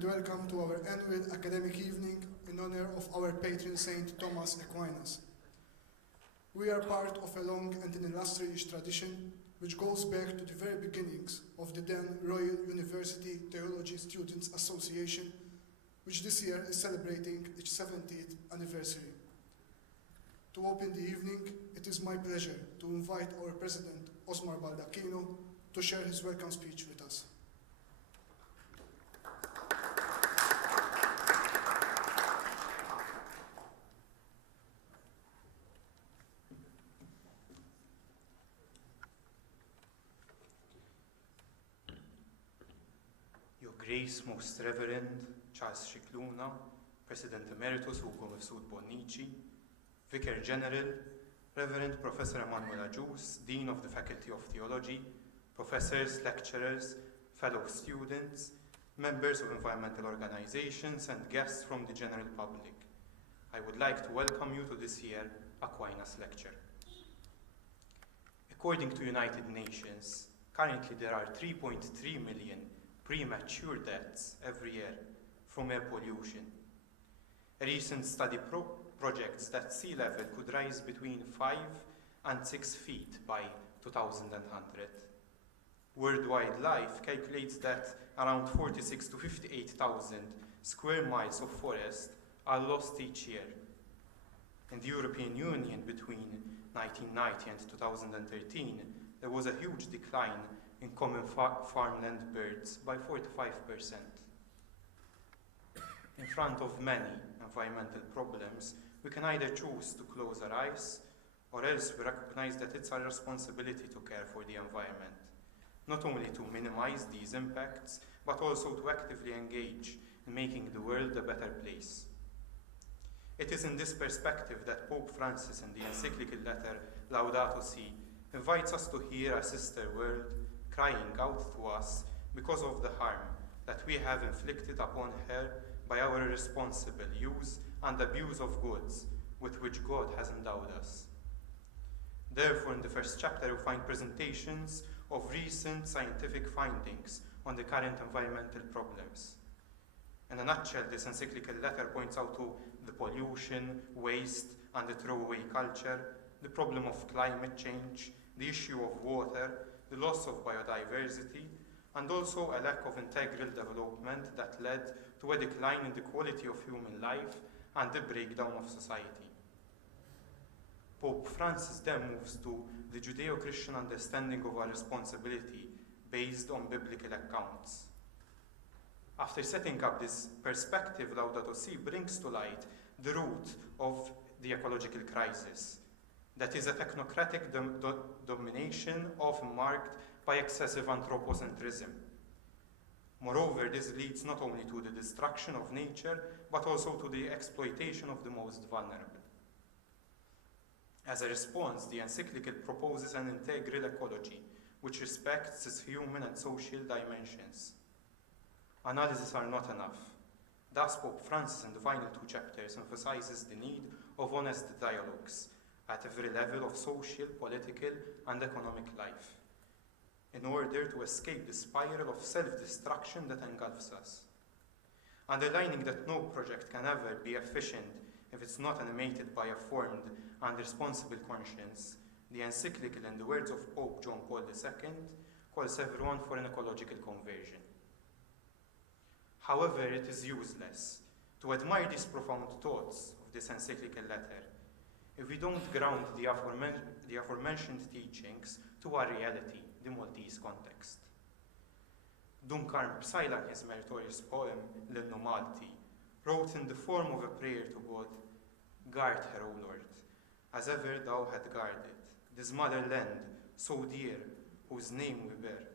and welcome to our annual academic evening in honor of our patron saint Thomas Aquinas. We are part of a long and an illustrious tradition which goes back to the very beginnings of the then Royal University Theology Students Association, which this year is celebrating its 70th anniversary. To open the evening, it is my pleasure to invite our President, Osmar Baldacchino, to share his welcome speech with us. Your Grace, Most Reverend Charles Scicluna, President Emeritus Ugo Mifsud Bonnici, Vicar General, Reverend Professor Emanuela Gius, Dean of the Faculty of Theology, professors, lecturers, fellow students, members of environmental organizations, and guests from the general public. I would like to welcome you to this year's Aquinas Lecture. According to United Nations, currently there are 3.3 million premature deaths every year from air pollution. A recent study projects that sea level could rise between 5 and 6 feet by 2100. Worldwide Life calculates that around 46 to 58,000 square miles of forest are lost each year. In the European Union between 1990 and 2013, there was a huge decline in common farmland birds by 45%. In front of many environmental problems, we can either choose to close our eyes, or else we recognize that it's our responsibility to care for the environment, not only to minimize these impacts, but also to actively engage in making the world a better place. It is in this perspective that Pope Francis, in the encyclical letter Laudato Si, invites us to hear a sister world crying out to us because of the harm that we have inflicted upon her by our irresponsible use and abuse of goods with which God has endowed us. Therefore, in the first chapter, we find presentations of recent scientific findings on the current environmental problems. In a nutshell, this encyclical letter points out to the pollution, waste, and the throwaway culture, the problem of climate change, the issue of water, the loss of biodiversity, and also a lack of integral development that led to a decline in the quality of human life and the breakdown of society. Pope Francis then moves to the Judeo-Christian understanding of our responsibility based on biblical accounts. After setting up this perspective, Laudato Si brings to light the root of the ecological crisis, that is a technocratic domination often marked by excessive anthropocentrism. Moreover, this leads not only to the destruction of nature, but also to the exploitation of the most vulnerable. As a response, the encyclical proposes an integral ecology, which respects its human and social dimensions. Analyses are not enough. Thus, Pope Francis, in the final 2 chapters, emphasizes the need of honest dialogues at every level of social, political, and economic life, in order to escape the spiral of self-destruction that engulfs us. Underlining that no project can ever be efficient if it's not animated by a formed and responsible conscience, the encyclical, in the words of Pope John Paul II, calls everyone for an ecological conversion. However, it is useless to admire these profound thoughts of this encyclical letter if we don't ground the aforementioned teachings to our reality, the Maltese context. Duncan Psila, in his meritorious poem, L-Innu Malti, wrote in the form of a prayer to God, "Guard her, O Lord, as ever thou had guarded, this motherland so dear, whose name we bear."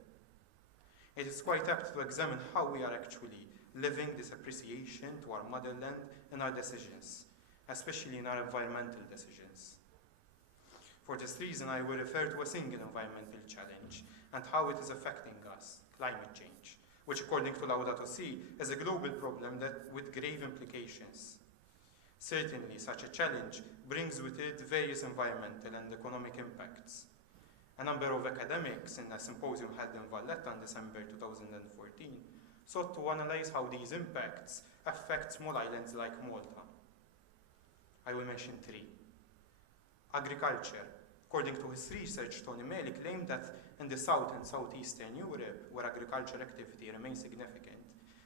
It is quite apt to examine how we are actually living this appreciation to our motherland in our decisions, especially in our environmental decisions. For this reason, I will refer to a single environmental challenge and how it is affecting us, climate change, which, according to Laudato Si, is a global problem with grave implications. Certainly, such a challenge brings with it various environmental and economic impacts. A number of academics in a symposium held in Valletta in December 2014 sought to analyze how these impacts affect small islands like Malta. I will mention 3. Agriculture. According to his research, Tony Meli claimed that in the South and Southeastern Europe, where agricultural activity remains significant,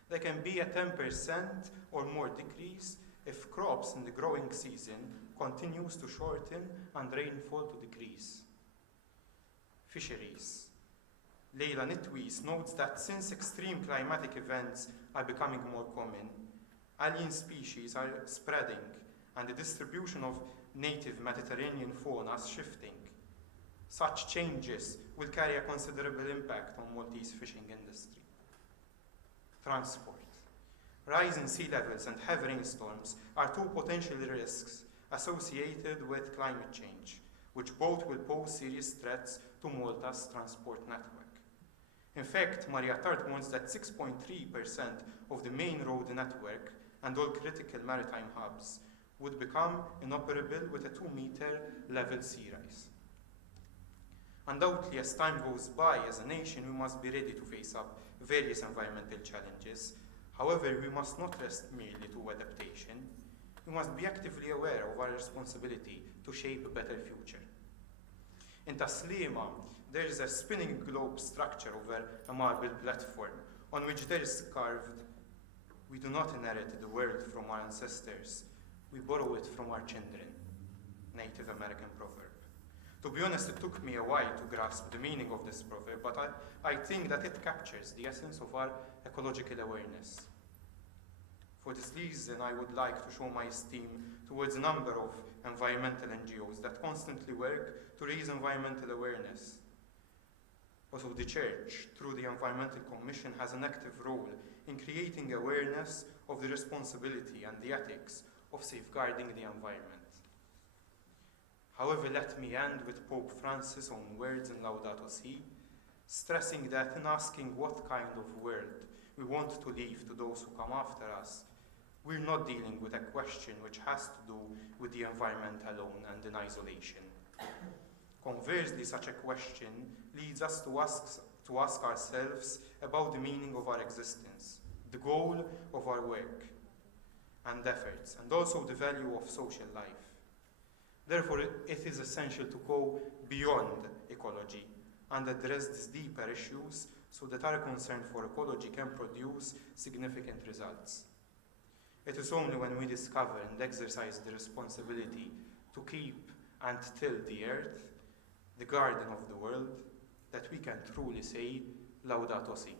there can be a 10% or more decrease if crops in the growing season continues to shorten and rainfall to decrease. Fisheries. Leila Nitwis notes that since extreme climatic events are becoming more common, alien species are spreading and the distribution of native Mediterranean fauna is shifting. Such changes will carry a considerable impact on Maltese fishing industry. Transport. Rise in sea levels and heavy rainstorms are 2 potential risks associated with climate change, which both will pose serious threats to Malta's transport network. In fact, Maria Tart warns that 6.3% of the main road network and all critical maritime hubs would become inoperable with a 2-meter level sea rise. Undoubtedly, as time goes by, as a nation, we must be ready to face up various environmental challenges. However, we must not rest merely to adaptation. We must be actively aware of our responsibility to shape a better future. In Taslima, there is a spinning globe structure over a marble platform on which there is carved, "We do not inherit the world from our ancestors, we borrow it from our children," Native American proverb. To be honest, it took me a while to grasp the meaning of this proverb, but I think that it captures the essence of our ecological awareness. For this reason, I would like to show my esteem towards a number of environmental NGOs that constantly work to raise environmental awareness. Also, the Church, through the Environmental Commission, has an active role in creating awareness of the responsibility and the ethics of safeguarding the environment. However, let me end with Pope Francis' own words in Laudato Si, stressing that in asking what kind of world we want to leave to those who come after us, we're not dealing with a question which has to do with the environment alone and in isolation. Conversely, such a question leads us to ask ourselves about the meaning of our existence, the goal of our work and efforts, and also the value of social life. Therefore, it is essential to go beyond ecology and address these deeper issues so that our concern for ecology can produce significant results. It is only when we discover and exercise the responsibility to keep and till the earth, the garden of the world, that we can truly say Laudato Si.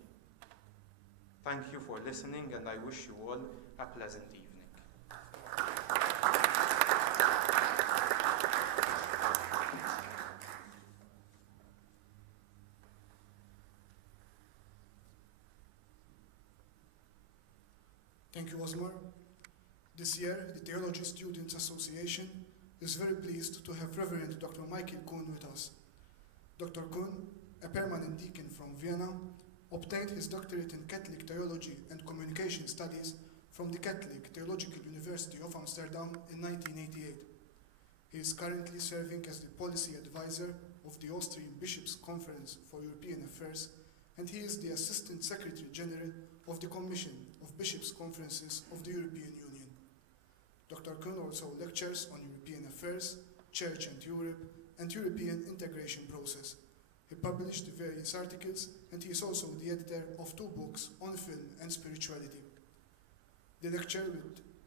Thank you for listening, and I wish you all a pleasant evening. Thank you, Osmar. This year, the Theology Students Association is very pleased to have Reverend Dr. MICHAEL Kuhn with us. Dr. Kuhn, a permanent deacon from Vienna, obtained his doctorate in Catholic Theology and Communication Studies from the Catholic Theological University of Amsterdam in 1988. He is currently serving as the policy advisor of the Austrian Bishops Conference for European Affairs, and he is the Assistant Secretary General of the Commission of Bishops' Conferences of the European Union. Dr. Kuhn also lectures on European affairs, Church and Europe, and European integration process. He published various articles, and he is also the editor of 2 books on film and spirituality. The lecture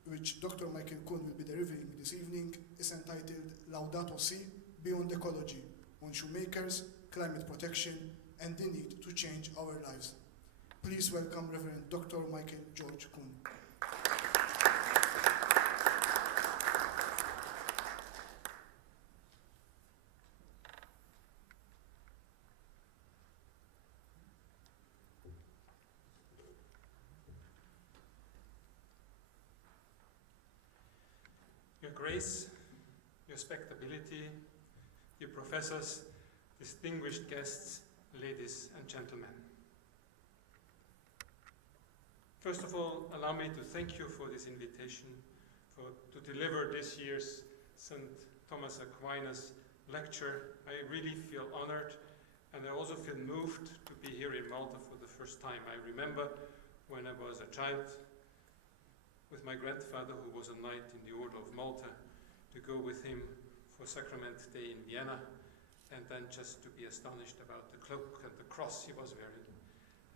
which Dr. MICHAEL Kuhn will be delivering this evening is entitled Laudato Si, Beyond Ecology, on SHOEMAKERS, climate protection, and the need to change our lives. Please welcome Reverend Dr. MICHAEL GEORG KUHN. Your Grace, your Respectability, your professors, distinguished guests, ladies and gentlemen. First of all, allow me to thank you for this invitation to deliver this year's St. Thomas Aquinas Lecture. I really feel honored, and I also feel moved to be here in Malta for the first time. I remember when I was a child with my grandfather, who was a knight in the Order of Malta, to go with him for Sacrament Day in Vienna, and then just to be astonished about the cloak and the cross he was wearing.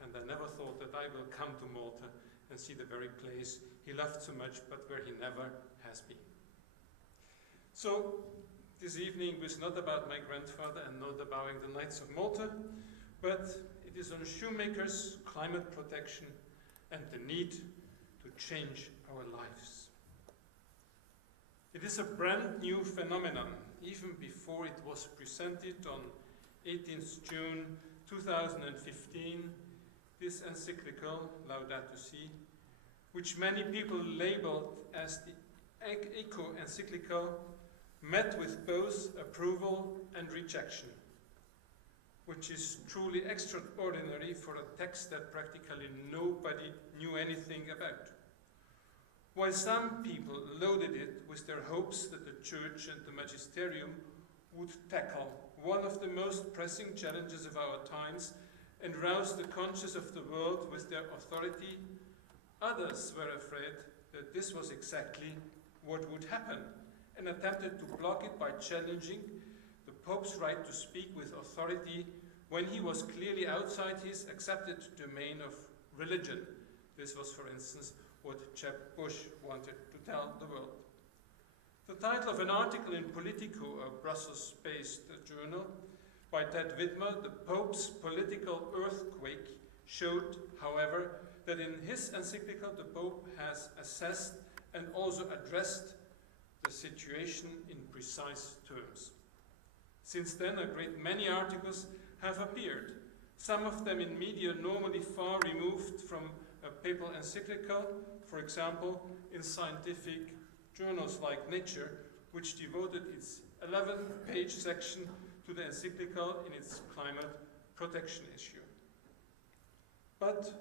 And I never thought that I will come to Malta and see the very place he loved so much, but where he never has been. So this evening was not about my grandfather and not about the Knights of Malta, but it is on shoemakers, climate protection, and the need to change our lives. It is a brand new phenomenon. Even before it was presented on 18th June 2015, this encyclical, Laudato Si, which many people labeled as the eco-encyclical, met with both approval and rejection, which is truly extraordinary for a text that practically nobody knew anything about. While some people loaded it with their hopes that the Church and the Magisterium would tackle one of the most pressing challenges of our times and rouse the conscience of the world with their authority, others were afraid that this was exactly what would happen and attempted to block it by challenging the Pope's right to speak with authority when he was clearly outside his accepted domain of religion. This was, for instance, what Jeb Bush wanted to tell the world. The title of an article in Politico, a Brussels-based journal, by Ted Widmer, The Pope's Political Earthquake, showed, however, that in his encyclical the Pope has assessed and also addressed the situation in precise terms. Since then, a great many articles have appeared, some of them in media normally far removed from a papal encyclical, for example, in scientific journals like Nature, which devoted its 11-page section to the encyclical in its climate protection issue. But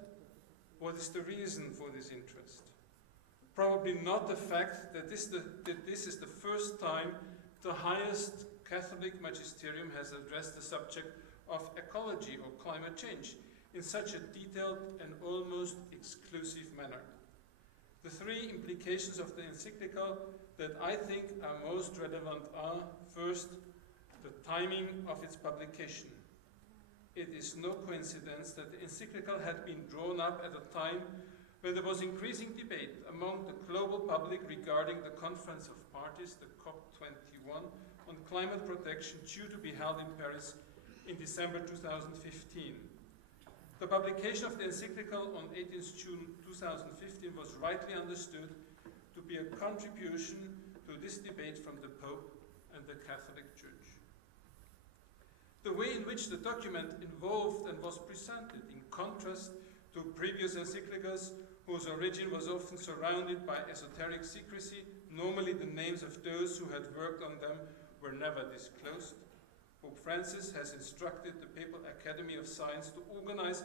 what is the reason for this interest? Probably not the fact that this is the first time the highest Catholic magisterium has addressed the subject of ecology or climate change in such a detailed and almost exclusive manner. The three implications of the encyclical that I think are most relevant are, first, the timing of its publication. It is no coincidence that the encyclical had been drawn up at a time when there was increasing debate among the global public regarding the Conference of Parties, the COP21, on climate protection due to be held in Paris in December 2015. The publication of the encyclical on 18th June 2015 was rightly understood to be a contribution to this debate from the Pope and the Catholic Church. The way in which the document involved and was presented, in contrast to previous encyclicals whose origin was often surrounded by esoteric secrecy, normally the names of those who had worked on them were never disclosed, Pope Francis has instructed the Papal Academy of Science to organize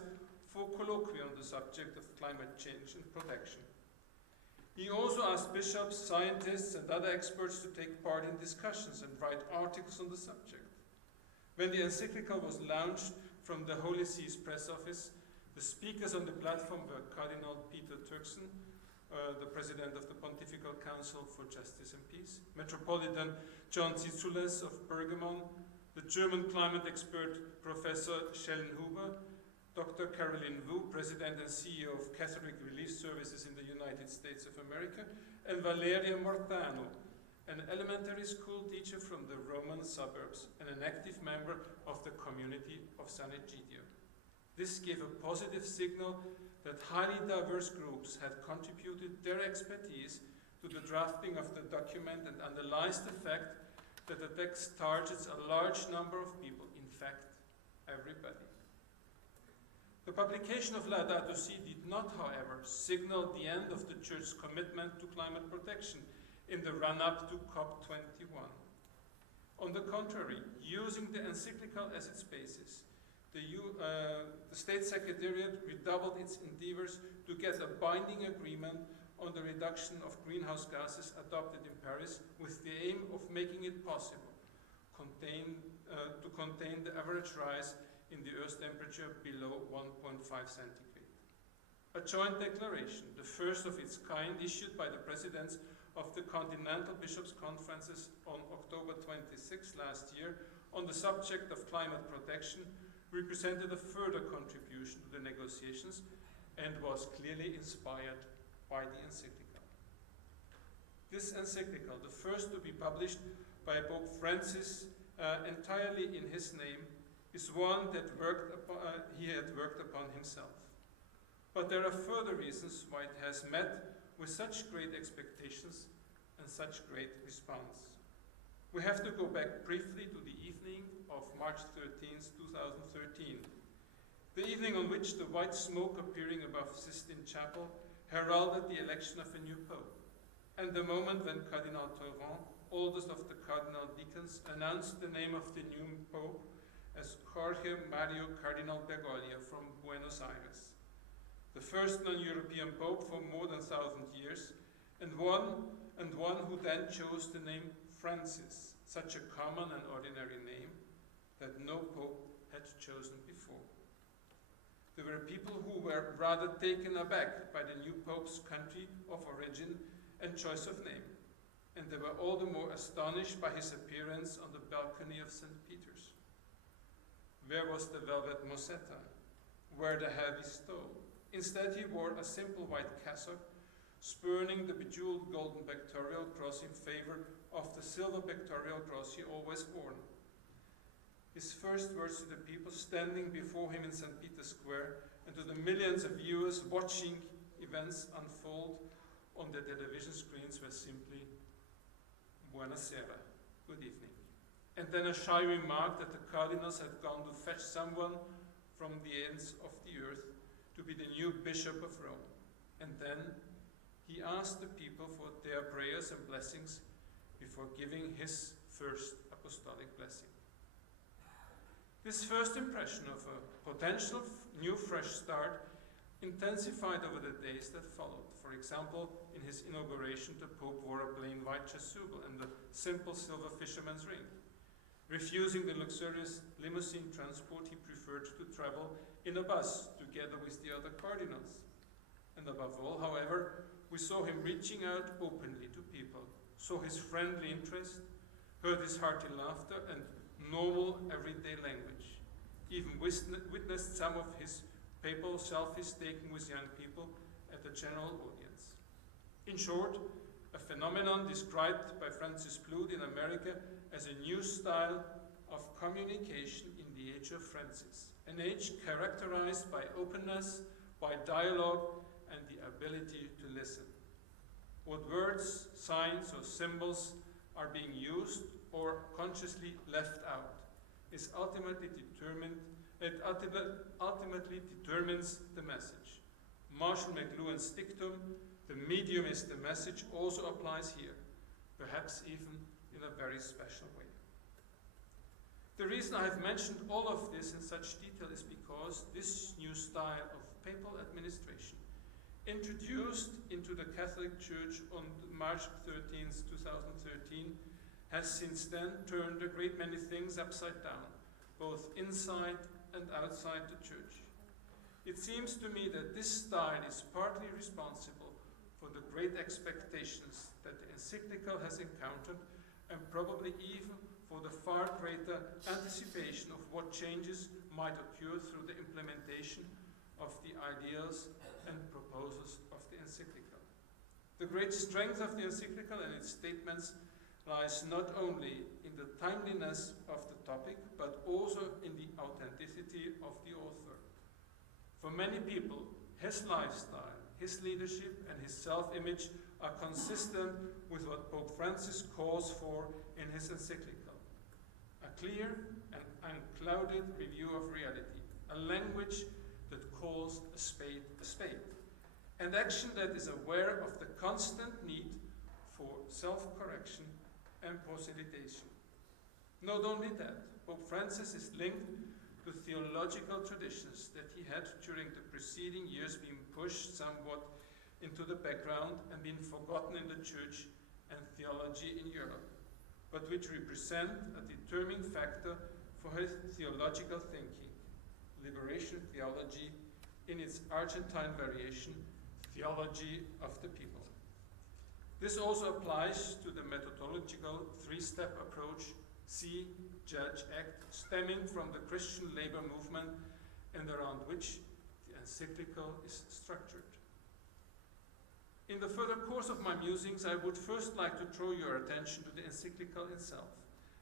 for colloquy on the subject of climate change and protection. He also asked bishops, scientists, and other experts to take part in discussions and write articles on the subject. When the encyclical was launched from the Holy See's press office, the speakers on the platform were Cardinal Peter Turkson, the President of the Pontifical Council for Justice and Peace, Metropolitan John Zizules of Pergamon, the German climate expert Professor Schellenhuber, Dr. Caroline Wu, President and CEO of Catholic Relief Services in the United States of America, and Valeria Mortano, an elementary school teacher from the Roman suburbs and an active member of the community of San Egidio. This gave a positive signal that highly diverse groups had contributed their expertise to the drafting of the document and underlies the fact that the text targets a large number of people, in fact, everybody. The publication of Laudato Si did not, however, signal the end of the Church's commitment to climate protection in the run-up to COP21. On the contrary, using the encyclical as its basis, the State Secretariat redoubled its endeavors to get a binding agreement on the reduction of greenhouse gases adopted in Paris with the aim of making it possible to contain the average rise in the Earth's temperature below 1.5 centigrade. A joint declaration, the first of its kind, issued by the presidents of the Continental Bishops Conferences on October 26 last year on the subject of climate protection, represented a further contribution to the negotiations and was clearly inspired by the encyclical. This encyclical, the first to be published by Pope Francis entirely in his name, is one that he had worked upon himself. But there are further reasons why it has met with such great expectations and such great response. We have to go back briefly to the evening of March 13, 2013, the evening on which the white smoke appearing above Sistine Chapel heralded the election of a new pope, and the moment when Cardinal Torrent, oldest of the cardinal deacons, announced the name of the new pope as Jorge Mario Cardinal Bergoglio from Buenos Aires, the first non-European pope for more than 1,000 years, and one who then chose the name Francis, such a common and ordinary name that no pope had chosen before. There were people who were rather taken aback by the new pope's country of origin and choice of name, and they were all the more astonished by his appearance on the balcony of St. Peter's. Where was the velvet mossetta? Where the heavy stole? Instead, he wore a simple white cassock, spurning the bejeweled golden pectoral cross in favor of the silver pectoral cross he always worn. His first words to the people standing before him in St. Peter's Square and to the millions of viewers watching events unfold on their television screens were simply, "Buonasera," good evening. And then a shy remark that the cardinals had gone to fetch someone from the ends of the earth to be the new Bishop of Rome. And then he asked the people for their prayers and blessings before giving his first apostolic blessing. This first impression of a potential new fresh start intensified over the days that followed. For example, in his inauguration, the Pope wore a plain white chasuble and a simple silver fisherman's ring. Refusing the luxurious limousine transport, he preferred to travel in a bus together with the other cardinals. And above all, however, we saw him reaching out openly to people, saw his friendly interest, heard his hearty laughter and normal everyday language, even witnessed some of his papal selfies taken with young people at the general audience. In short, a phenomenon described by Francis Blood in America as a new style of communication in the age of Francis, an age characterized by openness, by dialogue, and the ability to listen. What words, signs, or symbols are being used or consciously left out is ultimately determines the message. Marshall McLuhan's dictum, "The medium is the message," also applies here, perhaps even in a very special way. The reason I have mentioned all of this in such detail is because this new style of papal administration, introduced into the Catholic Church on March 13, 2013, has since then turned a great many things upside down, both inside and outside the Church. It seems to me that this style is partly responsible for the great expectations that the encyclical has encountered, and probably even for the far greater anticipation of what changes might occur through the implementation of the ideals and proposals of the encyclical. The great strength of the encyclical and its statements lies not only in the timeliness of the topic, but also in the authenticity of the author. For many people, his lifestyle, his leadership, and his self-image are consistent with what Pope Francis calls for in his encyclical: a clear and unclouded review of reality, a language that calls a spade, and action that is aware of the constant need for self-correction and proselytization. Not only that, Pope Francis is linked to theological traditions that he had during the preceding years been pushed somewhat into the background and been forgotten in the Church and theology in Europe, but which represent a determining factor for his theological thinking: liberation theology, in its Argentine variation, Theology of the People. This also applies to the methodological three-step approach, See, Judge, Act, stemming from the Christian labor movement and around which the encyclical is structured. In the further course of my musings, I would first like to draw your attention to the encyclical itself,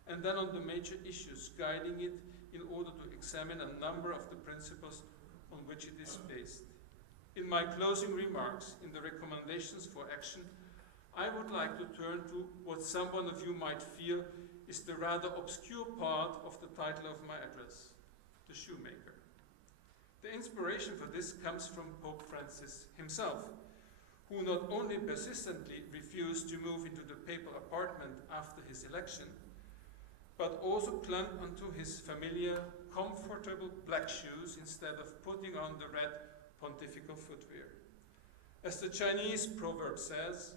and then on the major issues guiding it in order to examine a number of the principles on which it is based. In my closing remarks, in the recommendations for action, I would like to turn to what some of you might feel is the rather obscure part of the title of my address, the shoemaker. The inspiration for this comes from Pope Francis himself, who not only persistently refused to move into the papal apartment after his election, but also clung onto his familiar, comfortable black shoes instead of putting on the red pontifical footwear. As the Chinese proverb says,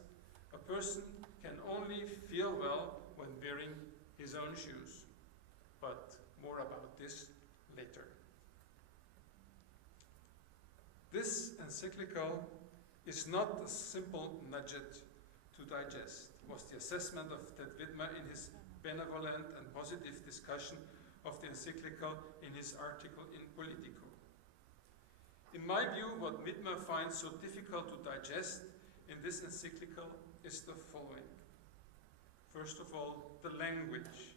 a person can only feel well when wearing his own shoes. But more about this later. This encyclical is not a simple nugget to digest, was the assessment of Ted Widmer in his benevolent and positive discussion of the encyclical in his article in Politico. In my view, what Widmer finds so difficult to digest in this encyclical is the following. First of all, the language.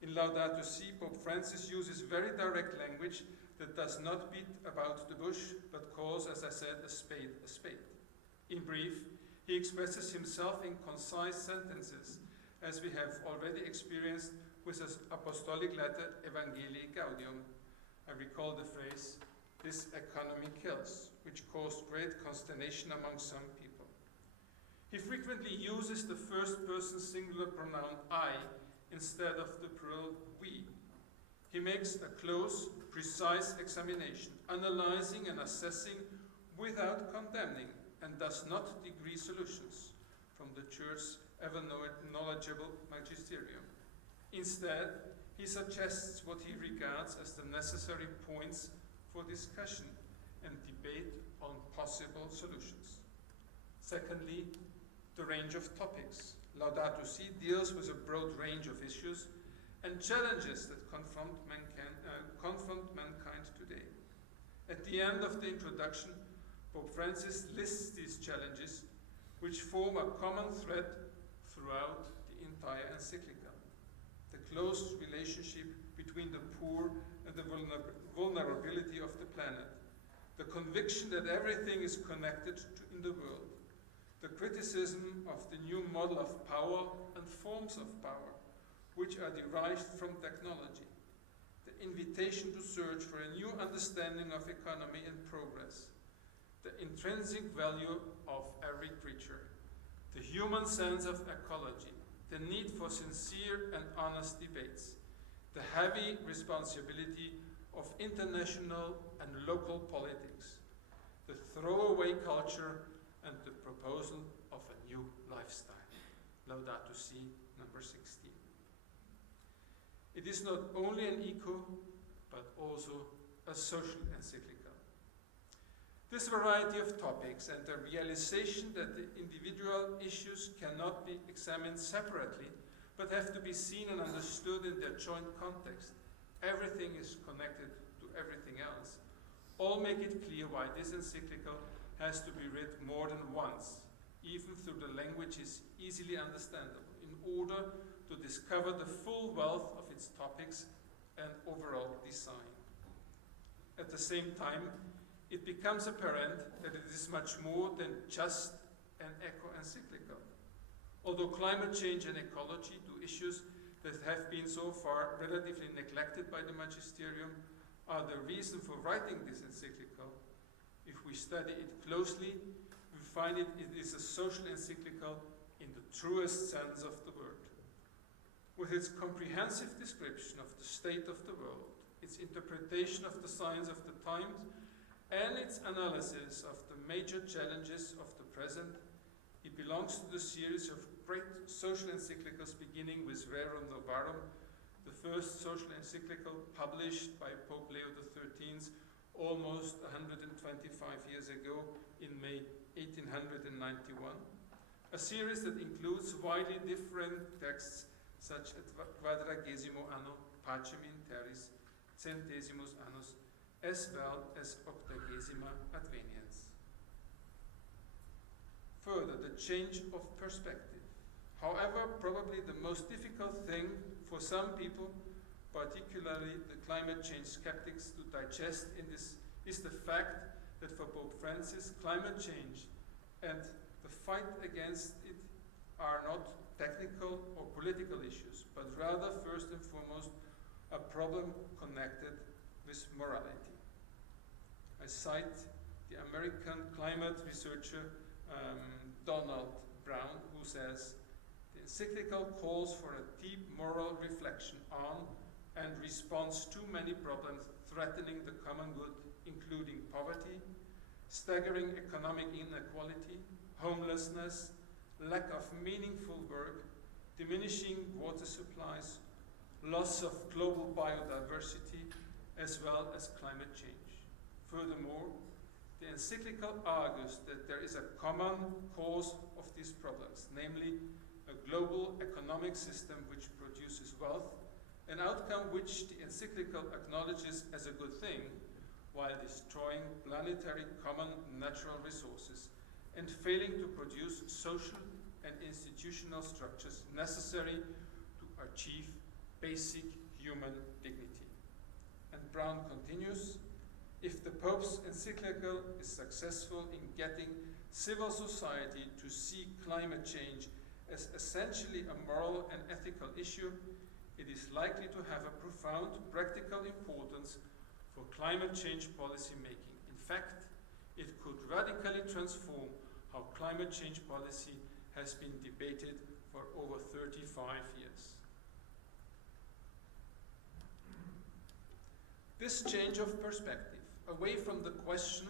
In Laudato Si, Pope Francis uses very direct language that does not beat about the bush, but calls, as I said, a spade a spade. In brief, he expresses himself in concise sentences, as we have already experienced with his apostolic letter, Evangelii Gaudium. I recall the phrase, "This economy kills," which caused great consternation among some people. He frequently uses the first-person singular pronoun I instead of the plural we. He makes a close, precise examination, analyzing and assessing without condemning, and does not degree solutions from the Church's ever-knowledgeable magisterium. Instead, he suggests what he regards as the necessary points for discussion and debate on possible solutions. Secondly, the range of topics. Laudato Si deals with a broad range of issues and challenges that confront mankind today. At the end of the introduction, Pope Francis lists these challenges, which form a common thread throughout the entire encyclical. The close relationship between the poor and the vulnerability of the planet, the conviction that everything is connected in the world, the criticism of the new model of power and forms of power, which are derived from technology, the invitation to search for a new understanding of economy and progress, the intrinsic value of every creature, the human sense of ecology, the need for sincere and honest debates, the heavy responsibility of international and local politics, the throwaway culture, and the proposal of a new lifestyle. Laudato Si, number 16. It is not only an eco, but also a social encyclical. This variety of topics and the realization that the individual issues cannot be examined separately, but have to be seen and understood in their joint context. Everything is connected to everything else. All make it clear why this encyclical has to be read more than once, even though the language is easily understandable, in order to discover the full wealth of its topics and overall design. At the same time, it becomes apparent that it is much more than just an eco-encyclical. Although climate change and ecology, two issues that have been so far relatively neglected by the magisterium, are the reason for writing this encyclical, if we study it closely, we find it is a social encyclical in the truest sense of the word. With its comprehensive description of the state of the world, its interpretation of the signs of the times, and its analysis of the major challenges of the present, it belongs to the series of great social encyclicals beginning with Rerum Novarum, the first social encyclical published by Pope Leo XIII almost 120 25 years ago in May 1891. A series that includes widely different texts such as Quadragesimo Anno, Pacem in Terris, Centesimus Annus, as well as Octagesima Adveniens. Further, the change of perspective. However, probably the most difficult thing for some people, particularly the climate change skeptics, to digest in this is the fact that for Pope Francis, climate change and the fight against it are not technical or political issues, but rather first and foremost a problem connected with morality. I cite the American climate researcher Donald Brown, who says, "The encyclical calls for a deep moral reflection on and responds to many problems threatening the common good, including poverty, staggering economic inequality, homelessness, lack of meaningful work, diminishing water supplies, loss of global biodiversity, as well as climate change. Furthermore, the encyclical argues that there is a common cause of these problems, namely a global economic system which produces wealth, an outcome which the encyclical acknowledges as a good thing, while destroying planetary common natural resources and failing to produce social and institutional structures necessary to achieve basic human dignity." And Brown continues, "If the Pope's encyclical is successful in getting civil society to see climate change as essentially a moral and ethical issue, it is likely to have a profound practical importance for climate change policy making. In fact, it could radically transform how climate change policy has been debated for over 35 years. This change of perspective, away from the question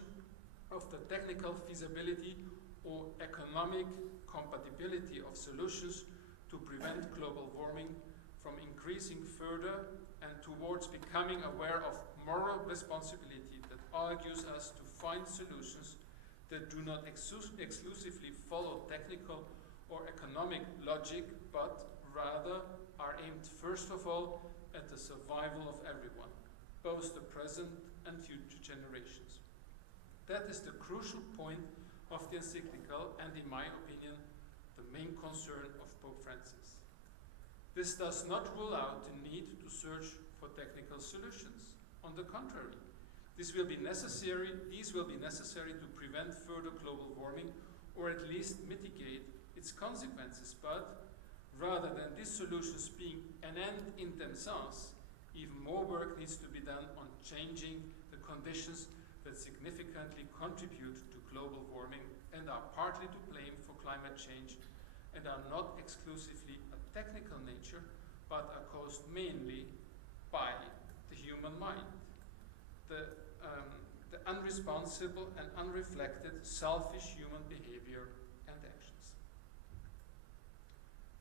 of the technical feasibility or economic compatibility of solutions to prevent global warming from increasing further and towards becoming aware of moral responsibility that argues us to find solutions that do not exclusively follow technical or economic logic, but rather are aimed first of all at the survival of everyone, both the present and future generations. That is the crucial point of the encyclical and, in my opinion, the main concern of Pope Francis. This does not rule out the need to search for technical solutions. On the contrary, these will be necessary to prevent further global warming or at least mitigate its consequences. But rather than these solutions being an end in themselves, even more work needs to be done on changing the conditions that significantly contribute to global warming and are partly to blame for climate change and are not exclusively a technical nature, but are caused mainly by the human mind, the unresponsible and unreflected selfish human behavior and actions.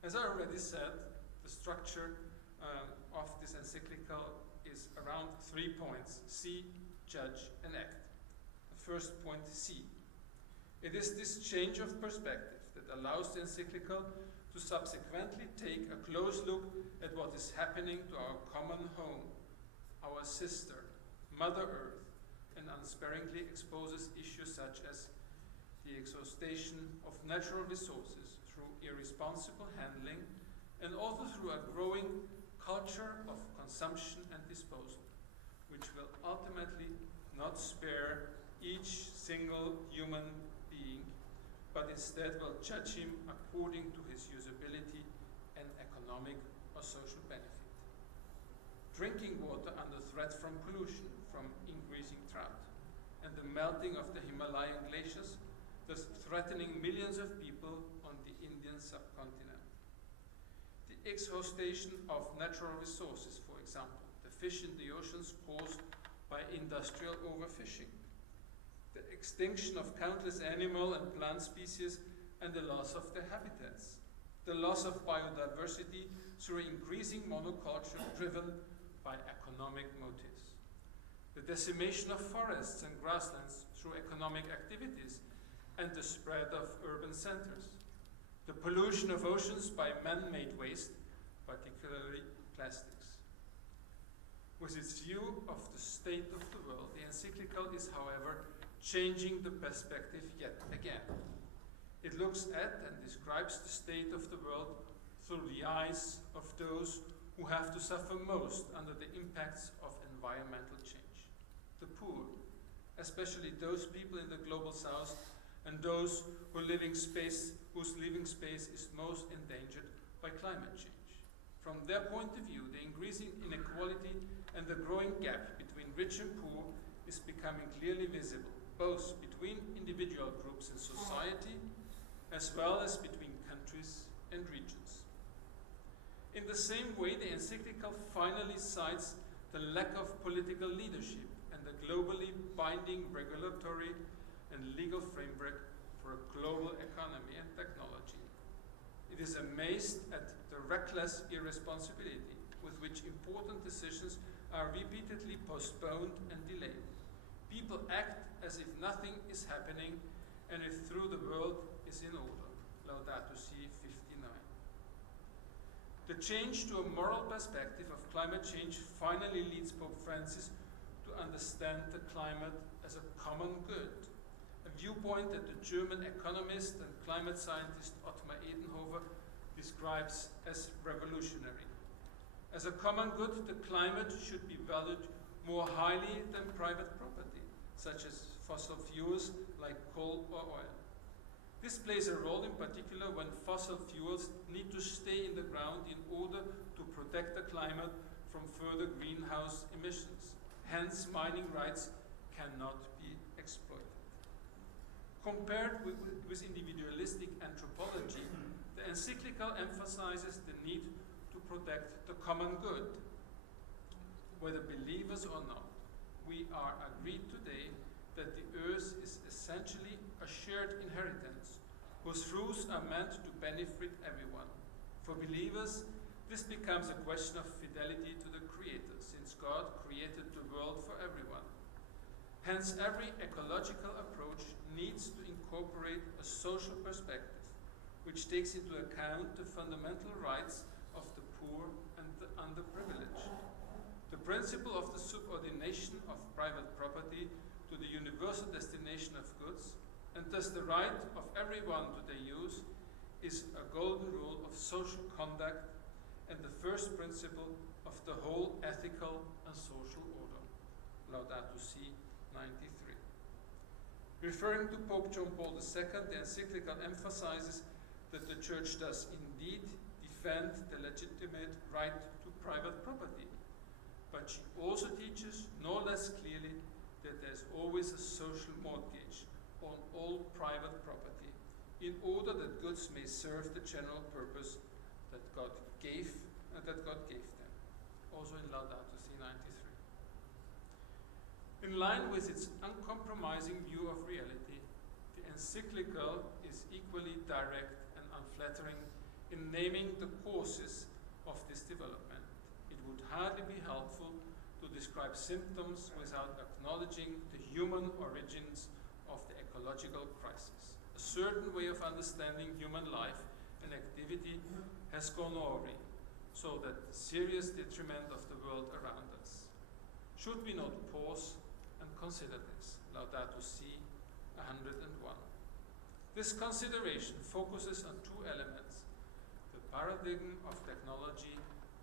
As I already said, the structure of this encyclical is around 3 points: see, judge, and act. The first point, see. It is this change of perspective that allows the encyclical to subsequently take a close look at what is happening to our common home, our sister, Mother Earth, and unsparingly exposes issues such as the exhaustion of natural resources through irresponsible handling and also through a growing culture of consumption and disposal, which will ultimately not spare each single human being, but instead will judge him according to his usability and economic or social benefit. Drinking water under threat from pollution, from increasing drought, and the melting of the Himalayan glaciers, thus threatening millions of people on the Indian subcontinent. The exhaustion of natural resources, for example, the fish in the oceans caused by industrial overfishing, the extinction of countless animal and plant species and the loss of their habitats, the loss of biodiversity through increasing monoculture driven by economic motives, the decimation of forests and grasslands through economic activities, and the spread of urban centers, the pollution of oceans by man-made waste, particularly plastics. With its view of the state of the world, the encyclical is, however, changing the perspective yet again. It looks at and describes the state of the world through the eyes of those who have to suffer most under the impacts of environmental change. The poor, especially those people in the global south and those whose living space is most endangered by climate change. From their point of view, the increasing inequality and the growing gap between rich and poor is becoming clearly visible, both between individual groups in society as well as between countries and regions. In the same way, the encyclical finally cites the lack of political leadership and the globally binding regulatory and legal framework for a global economy and technology. It is amazed at the reckless irresponsibility with which important decisions are repeatedly postponed and delayed. People act as if nothing is happening and if through the world is in order. Laudato si 59. The change to a moral perspective of climate change finally leads Pope Francis to understand the climate as a common good, a viewpoint that the German economist and climate scientist Ottmar Edenhofer describes as revolutionary. As a common good, the climate should be valued more highly than private property, such as fossil fuels like coal or oil. This plays a role in particular when fossil fuels need to stay in the ground in order to protect the climate from further greenhouse emissions. Hence, mining rights cannot be exploited. Compared with individualistic anthropology, the encyclical emphasizes the need to protect the common good. Whether believers or not, we are agreed today that the earth is essentially a shared inheritance whose rules are meant to benefit everyone. For believers, this becomes a question of fidelity to the Creator, since God created the world for everyone. Hence, every ecological approach needs to incorporate a social perspective, which takes into account the fundamental rights of the poor and the underprivileged. The principle of the subordination of private property to the universal destination of goods, and thus the right of everyone to their use, is a golden rule of social conduct and the first principle of the whole ethical and social order. Laudato si 93. Referring to Pope John Paul II, the encyclical emphasizes that the Church does indeed defend the legitimate right to private property, but she also teaches no less clearly that there's always a social mortgage on all private property in order that goods may serve the general purpose that God gave them. Also in Laudato si 93. In line with its uncompromising view of reality, the encyclical is equally direct and unflattering in naming the causes of this development. It would hardly be helpful to describe symptoms without acknowledging the human origins of the ecological crisis. A certain way of understanding human life and activity has gone awry, so that serious detriment of the world around us. Should we not pause and consider this? Laudato si 101. This consideration focuses on two elements: the paradigm of technology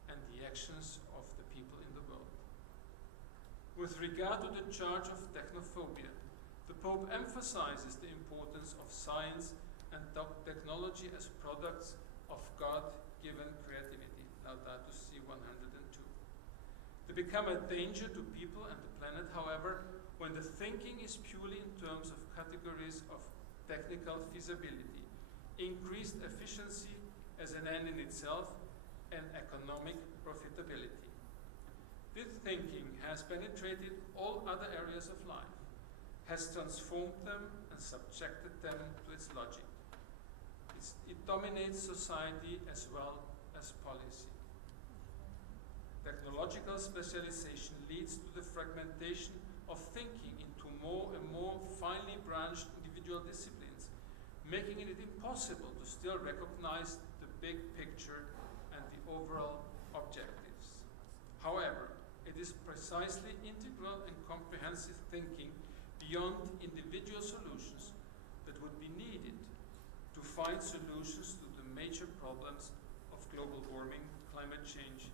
and the actions of the people in the world. With regard to the charge of technophobia, the Pope emphasizes the importance of science and technology as products of God-given creativity. Laudato si 102. They become a danger to people and the planet, however, when the thinking is purely in terms of categories of technical feasibility, increased efficiency as an end in itself, and economic profitability. This thinking has penetrated all other areas of life, has transformed them and subjected them to its logic. It dominates society as well as policy. Technological specialization leads to the fragmentation of thinking into more and more finely branched individual disciplines, making it impossible to still recognize the big picture and the overall objectives. However, it is precisely integral and comprehensive thinking beyond individual solutions that would be needed to find solutions to the major problems of global warming, climate change,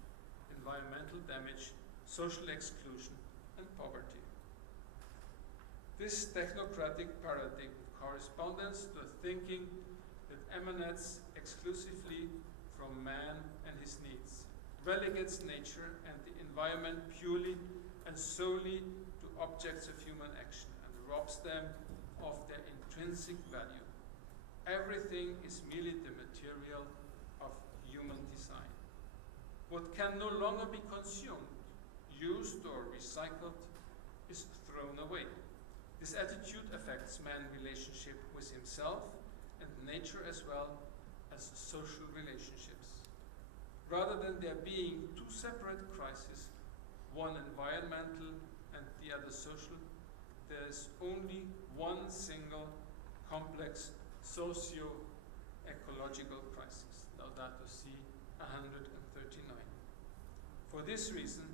environmental damage, social exclusion, and poverty. This technocratic paradigm corresponds to a thinking that emanates exclusively from man and his needs, relegates nature and the environment purely and solely to objects of human action, and robs them of their intrinsic value. Everything is merely the material of human design. What can no longer be consumed, used, or recycled is thrown away. This attitude affects man's relationship with himself and nature as well as social relationships. Rather than there being two separate crises, one environmental and the other social, there is only one single complex socio-ecological crisis. Laudato Si 139. For this reason,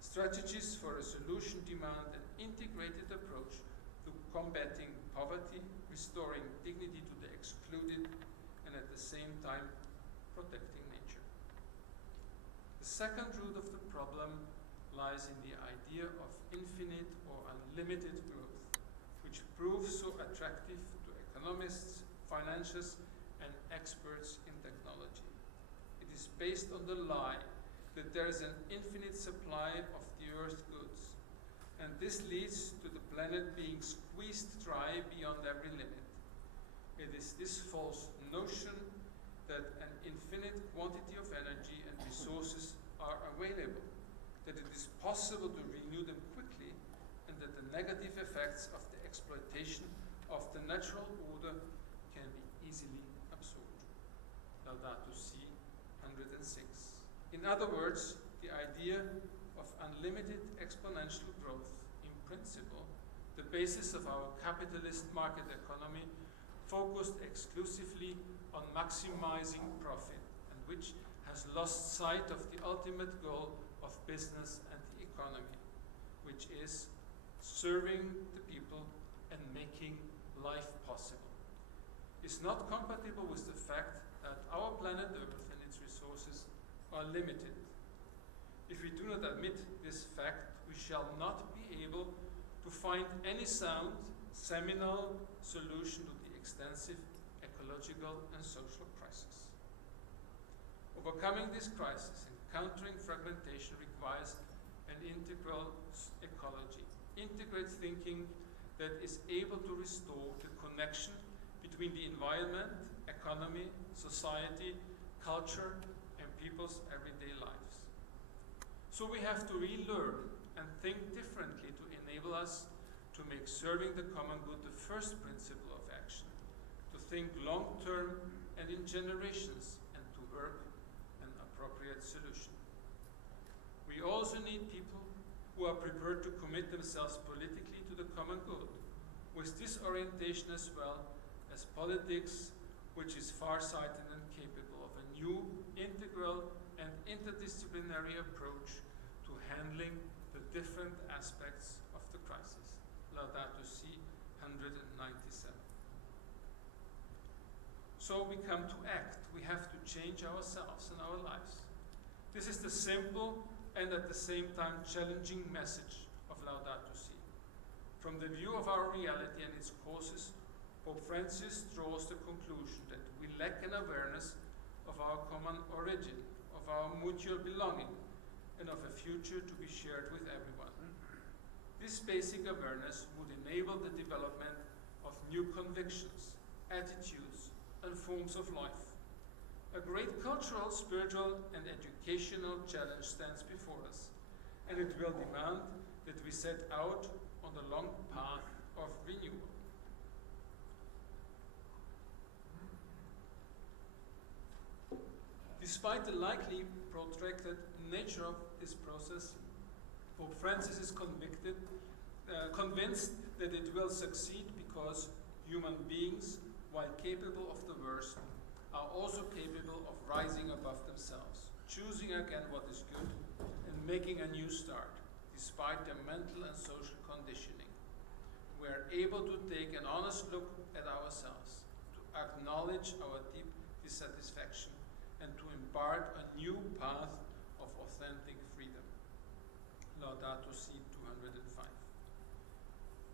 strategies for a solution demand an integrated approach to combating poverty, restoring dignity to the excluded, and at the same time protecting nature. The second root of the problem lies in the idea of infinite or unlimited growth, which proves so attractive to economists, financiers, and experts in technology. It is based on the lie that there is an infinite supply of the earth's goods, and this leads to the planet being squeezed dry beyond every limit. It is this false notion that an infinite quantity of energy and resources are available, that it is possible to renew them quickly, and that the negative effects of the exploitation of the natural order can be easily absorbed. Laudato Si 106. In other words, the idea of unlimited exponential growth, in principle, the basis of our capitalist market economy, focused exclusively on maximizing profit, and which has lost sight of the ultimate goal of business and the economy, which is serving the people and making life possible, is not compatible with the fact that our planet Earth and its resources are limited. If we do not admit this fact, we shall not be able to find any sound, seminal solution to the extensive ecological and social crisis. Overcoming this crisis and countering fragmentation requires an integral ecology, integrate thinking that is able to restore the connection between the environment, economy, society, culture, and people's everyday lives. So we have to relearn and think differently to enable us to make serving the common good the first principle of action, to think long-term and in generations, and to work an appropriate solution. We also need people who are prepared to commit themselves politically to the common good, with this orientation as well as politics which is far-sighted and capable of a new, integral, and interdisciplinary approach to handling the different aspects of the crisis. Laudato Si 197. So we come to act. We have to change ourselves and our lives. This is the simple and at the same time challenging message of Laudato Si. From the view of our reality and its causes, Pope Francis draws the conclusion that we lack an awareness of our common origin, of our mutual belonging, and of a future to be shared with everyone. This basic awareness would enable the development of new convictions, attitudes, and forms of life. A great cultural, spiritual, and educational challenge stands before us, and it will demand that we set out on the long path of renewal. Despite the likely protracted nature of this process, Pope Francis is convinced that it will succeed because human beings, while capable of the worst, are also capable of rising above themselves, choosing again what is good, and making a new start, despite their mental and social conditioning. We are able to take an honest look at ourselves, to acknowledge our deep dissatisfaction, and to embark a new path of authentic freedom. Laudato Si 205.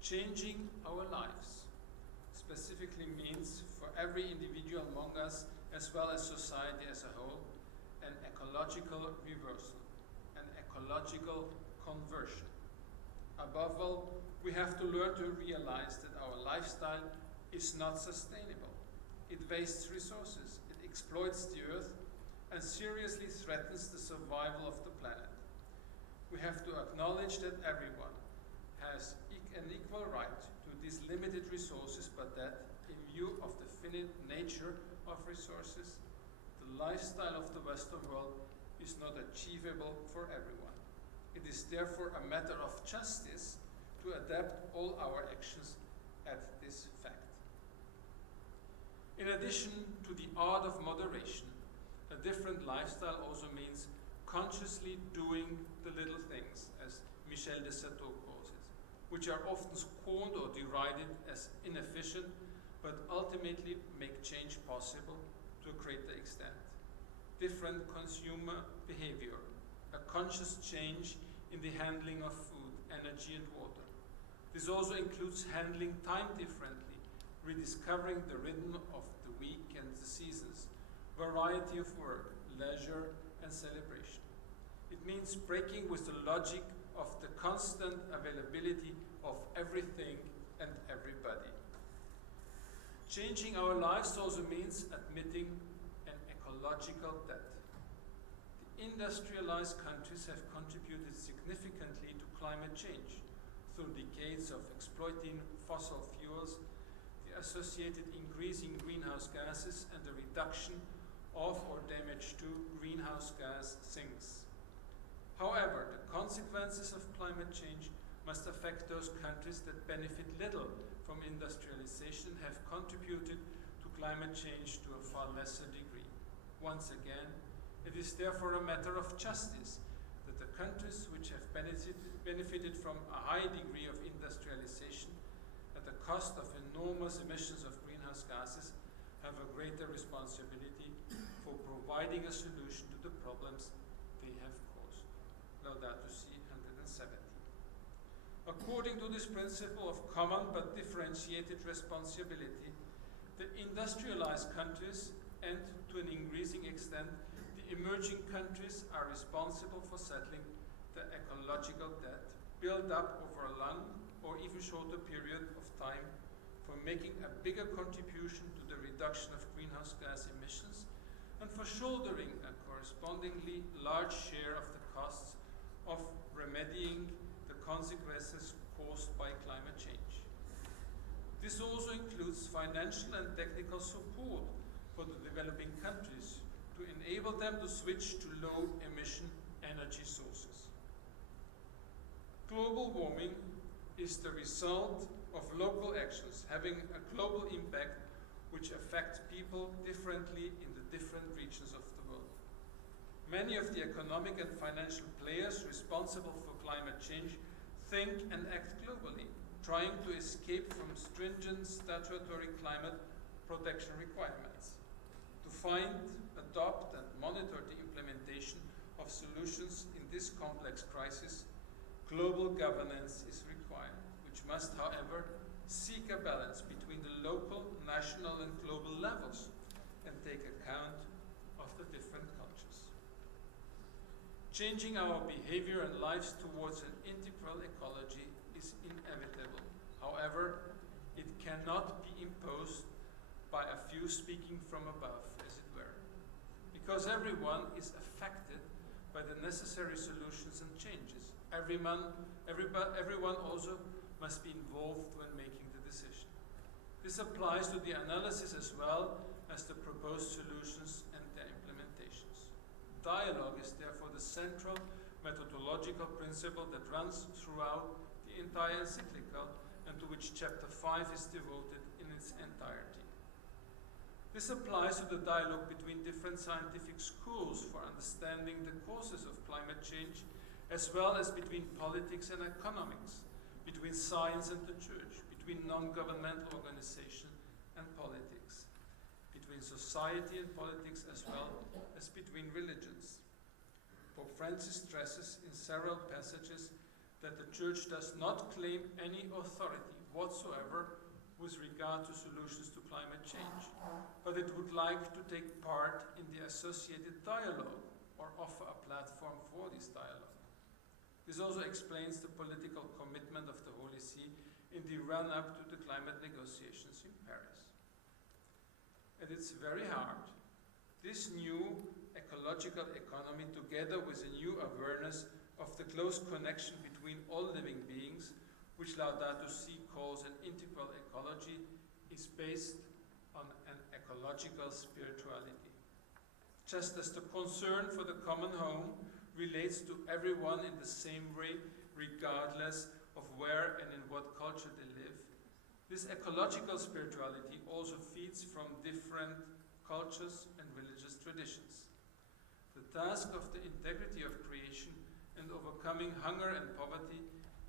Changing our lives specifically means, for every individual among us, as well as society as a whole, an ecological reversal, an ecological conversion. Above all, we have to learn to realize that our lifestyle is not sustainable. It wastes resources, it exploits the earth, and seriously threatens the survival of the planet. We have to acknowledge that everyone has an equal right to these limited resources, but that, in view of the finite nature of resources, the lifestyle of the Western world is not achievable for everyone. It is therefore a matter of justice to adapt all our actions at this fact. In addition to the art of moderation, a different lifestyle also means consciously doing the little things, as Michel de Certeau calls it, which are often scorned or derided as inefficient, but ultimately make change possible to a greater extent. Different consumer behavior, a conscious change in the handling of food, energy, and water. This also includes handling time differently, rediscovering the rhythm of the week and the seasons, variety of work, leisure, and celebration. It means breaking with the logic of the constant availability of everything and everybody. Changing our lives also means admitting an ecological debt. The industrialized countries have contributed significantly to climate change through decades of exploiting fossil fuels, the associated increase in greenhouse gases, and the reduction of or damage to greenhouse gas sinks. However, the consequences of climate change must affect those countries that benefit little from industrialization, have contributed to climate change to a far lesser degree. Once again, it is therefore a matter of justice that the countries which have benefited from a high degree of industrialization at the cost of enormous emissions of greenhouse gases have a greater responsibility for providing a solution to the problems they have caused. Laudato Si 170. According to this principle of common but differentiated responsibility, the industrialized countries and, to an increasing extent, the emerging countries are responsible for settling the ecological debt built up over a long or even shorter period of time, for making a bigger contribution to the reduction of greenhouse gas emissions, and for shouldering a correspondingly large share of the costs of remedying the consequences caused by climate change. This also includes financial and technical support for the developing countries to enable them to switch to low-emission energy sources. Global warming is the result of local actions having a global impact which affect people differently in the different regions of the world. Many of the economic and financial players responsible for climate change think and act globally, trying to escape from stringent statutory climate protection requirements. To find, adopt, and monitor the implementation of solutions in this complex crisis, global governance is required, which must, however, seek a balance between the local, national, and global levels and take account of the different cultures. Changing our behavior and lives towards an integral ecology is inevitable. However, it cannot be imposed by a few speaking from above, as it were, because everyone is affected by the necessary solutions and changes. Everyone also must be involved when making the decision. This applies to the analysis as well as the proposed solutions and their implementations. Dialogue is therefore the central methodological principle that runs throughout the entire encyclical and to which chapter 5 is devoted in its entirety. This applies to the dialogue between different scientific schools for understanding the causes of climate change, as well as between politics and economics, between science and the church, between non-governmental organization and politics, between society and politics, as well as between religions. Pope Francis stresses in several passages that the Church does not claim any authority whatsoever with regard to solutions to climate change, but it would like to take part in the associated dialogue or offer a platform for this dialogue. This also explains the political commitment of the Holy See in the run-up to the climate negotiations in Paris. At its very heart, this new ecological economy, together with a new awareness of the close connection between all living beings, which Laudato Si calls an integral ecology, is based on an ecological spirituality. Just as the concern for the common home relates to everyone in the same way, regardless of where and in what culture they live, this ecological spirituality also feeds from different cultures and religious traditions. The task of the integrity of creation and overcoming hunger and poverty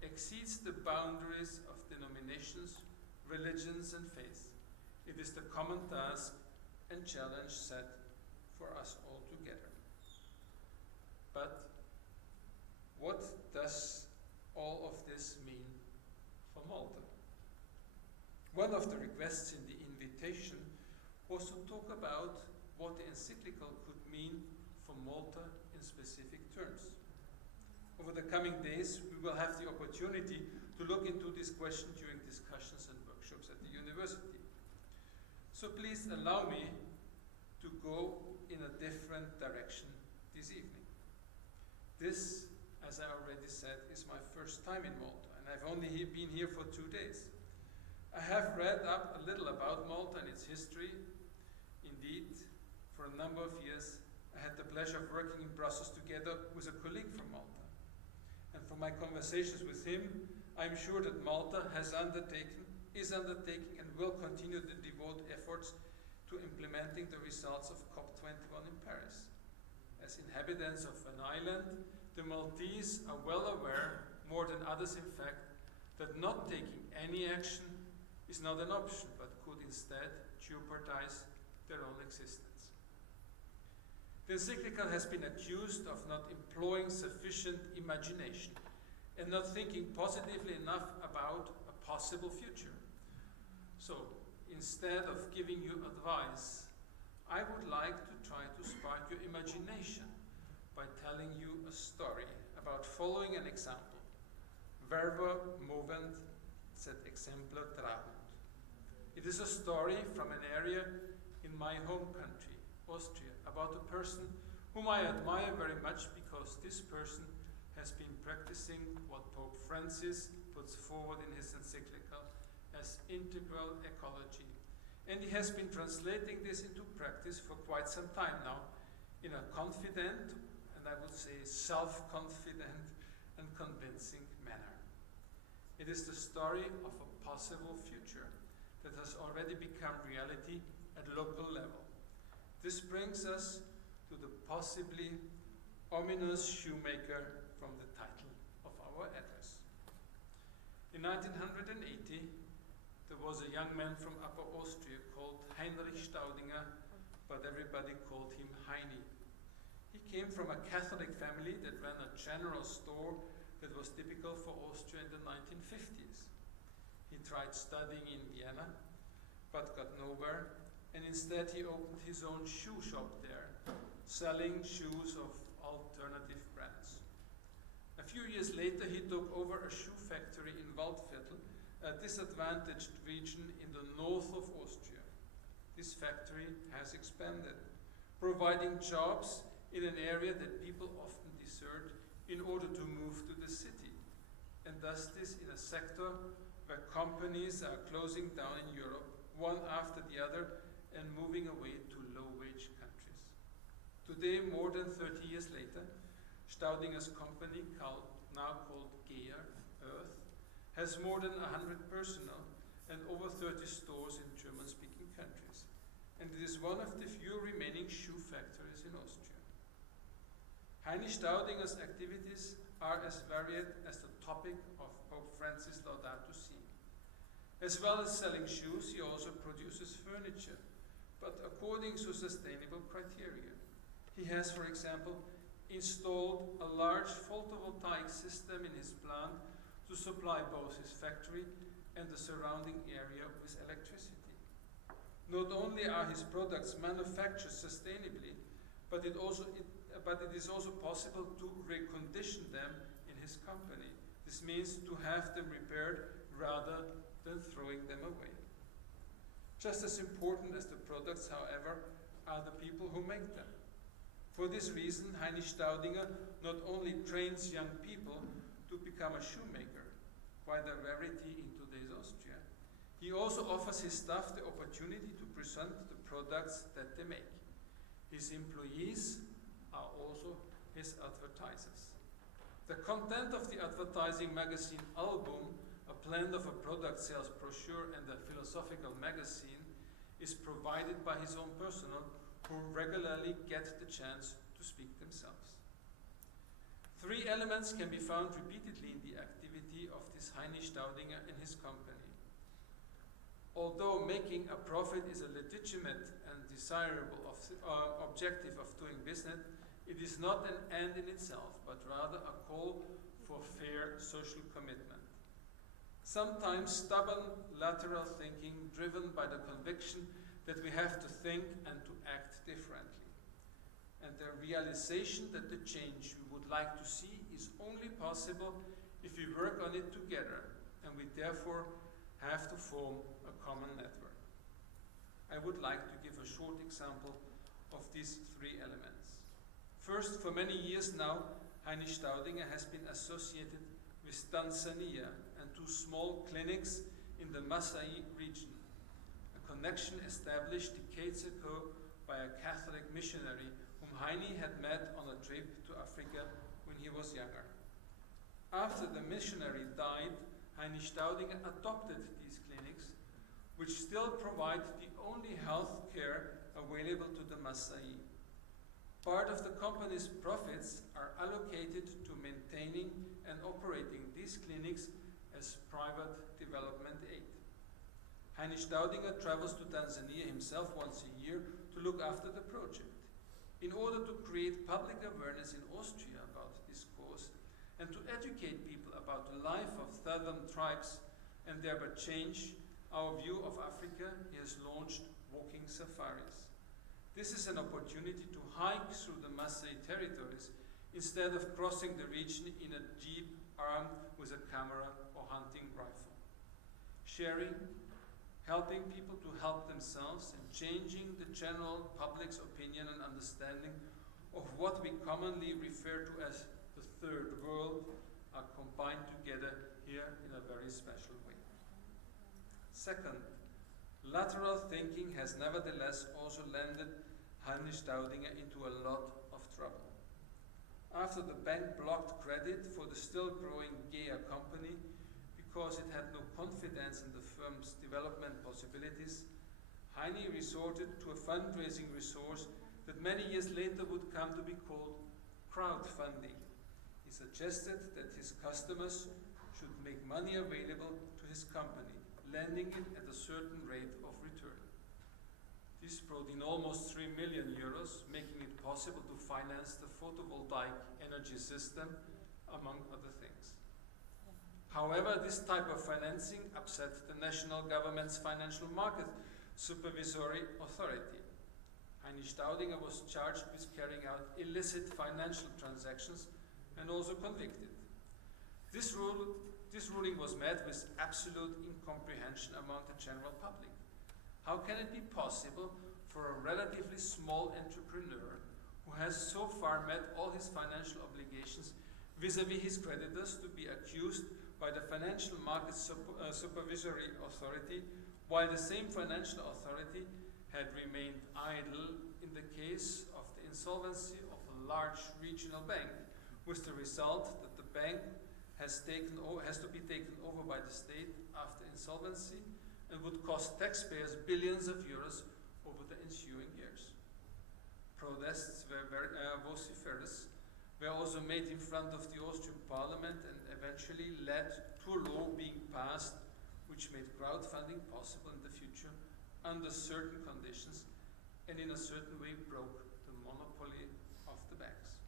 exceeds the boundaries of denominations, religions, and faith. It is the common task and challenge set for us all together. But what does all of this mean for Malta? One of the requests in the invitation was to talk about what the encyclical could mean for Malta in specific terms. Over the coming days, we will have the opportunity to look into this question during discussions and workshops at the university. So please allow me to go in a different direction this evening. This, as I already said, is my first time in Malta, and I've only been here for 2 days. I have read up a little about Malta and its history. Indeed, for a number of years, I had the pleasure of working in Brussels together with a colleague from Malta. And from my conversations with him, I'm sure that Malta is undertaking and will continue to devote efforts to implementing the results of COP21 in Paris. As inhabitants of an island, the Maltese are well aware, more than others in fact, that not taking any action is not an option, but could instead jeopardize their own existence. The encyclical has been accused of not employing sufficient imagination and not thinking positively enough about a possible future. So, instead of giving you advice, I would like to try to spark your imagination by telling you a story about following an example. Verba movent, sed exemplar trahunt. It is a story from an area in my home country, Austria, about a person whom I admire very much because this person has been practicing what Pope Francis puts forward in his encyclical as integral ecology. And he has been translating this into practice for quite some time now in a confident, and I would say self-confident and convincing manner. It is the story of a possible future that has already become reality at local level. This brings us to the possibly ominous shoemaker from the title of our address. In 1980, there was a young man from Upper Austria called Heinrich Staudinger, but everybody called him Heini. He came from a Catholic family that ran a general store that was typical for Austria in the 1950s. He tried studying in Vienna, but got nowhere, and instead he opened his own shoe shop there, selling shoes of alternative brands. A few years later, he took over a shoe factory in Waldviertel, a disadvantaged region in the north of Austria. This factory has expanded, providing jobs in an area that people often desert in order to move to the city, and does this in a sector where companies are closing down in Europe, one after the other, and moving away to low-wage countries. Today, more than 30 years later, Staudinger's company, now called GEA, Earth, has more than 100 personnel and over 30 stores in German-speaking countries, and it is one of the few remaining shoe factories in Austria. Heinrich Staudinger's activities are as varied as the topic of Pope Francis' Laudato Si. As well as selling shoes, he also produces furniture, but according to sustainable criteria. He has, for example, installed a large photovoltaic system in his plant to supply both his factory and the surrounding area with electricity. Not only are his products manufactured sustainably, but it is also possible to recondition them in his company. This means to have them repaired rather than throwing them away. Just as important as the products, however, are the people who make them. For this reason, Heinrich Staudinger not only trains young people to become a shoemaker, quite a rarity in today's Austria, he also offers his staff the opportunity to present the products that they make. His employees are also his advertisers. The content of the advertising magazine Album, a blend of a product sales brochure and a philosophical magazine, is provided by his own personnel who regularly get the chance to speak themselves. Three elements can be found repeatedly in the activity of this Heinrich Staudinger and his company. Although making a profit is a legitimate and desirable objective of doing business, it is not an end in itself, but rather a call for fair social commitment. Sometimes stubborn lateral thinking driven by the conviction that we have to think and to act differently, and the realization that the change we would like to see is only possible if we work on it together, and we therefore have to form a common network. I would like to give a short example of these three elements. First, for many years now, Heinrich Staudinger has been associated with Tanzania and two small clinics in the Masai region, a connection established decades ago by a Catholic missionary whom Heini had met on a trip to Africa when he was younger. After the missionary died, Heinrich Staudinger adopted these clinics, which still provide the only health care available to the Masai. Part of the company's profits are allocated to maintaining and operating these clinics as private development aid. Heinrich Staudinger travels to Tanzania himself once a year to look after the project. In order to create public awareness in Austria about this cause and to educate people about the life of southern tribes and thereby change our view of Africa, he has launched walking safaris. This is an opportunity to hike through the Maasai territories instead of crossing the region in a jeep armed with a camera or hunting rifle. Sharing, helping people to help themselves, and changing the general public's opinion and understanding of what we commonly refer to as the third world are combined together here in a very special way. Second, lateral thinking has nevertheless also landed Heinrich Staudinger into a lot of trouble. After the bank blocked credit for the still growing GEA company because it had no confidence in the firm's development possibilities, Heini resorted to a fundraising resource that many years later would come to be called crowdfunding. He suggested that his customers should make money available to his company, lending it at a certain rate of return. This brought in almost 3 million euros, making it possible to finance the photovoltaic energy system, among other things. However, this type of financing upset the national government's financial market supervisory authority. Heinrich Staudinger was charged with carrying out illicit financial transactions and also convicted. This ruling was met with absolute incomprehension among the general public. How can it be possible for a relatively small entrepreneur who has so far met all his financial obligations vis-à-vis his creditors to be accused by the financial market supervisory authority, while the same financial authority had remained idle in the case of the insolvency of a large regional bank, with the result that the bank has to be taken over by the state after insolvency and would cost taxpayers billions of euros over the ensuing years. Protests were vociferous, were also made in front of the Austrian parliament and eventually led to a law being passed which made crowdfunding possible in the future under certain conditions and in a certain way broke the monopoly of the banks.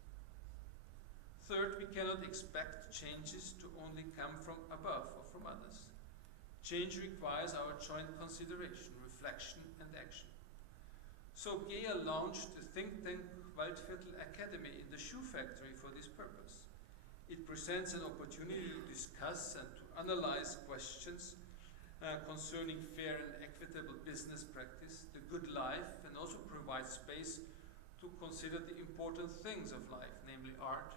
Third, we cannot expect changes to only come from above or from others. Change requires our joint consideration, reflection, and action. So GEA launched the think tank Waldviertel Academy in the shoe factory for this purpose. It presents an opportunity to discuss and to analyze questions concerning fair and equitable business practice, the good life, and also provides space to consider the important things of life, namely art,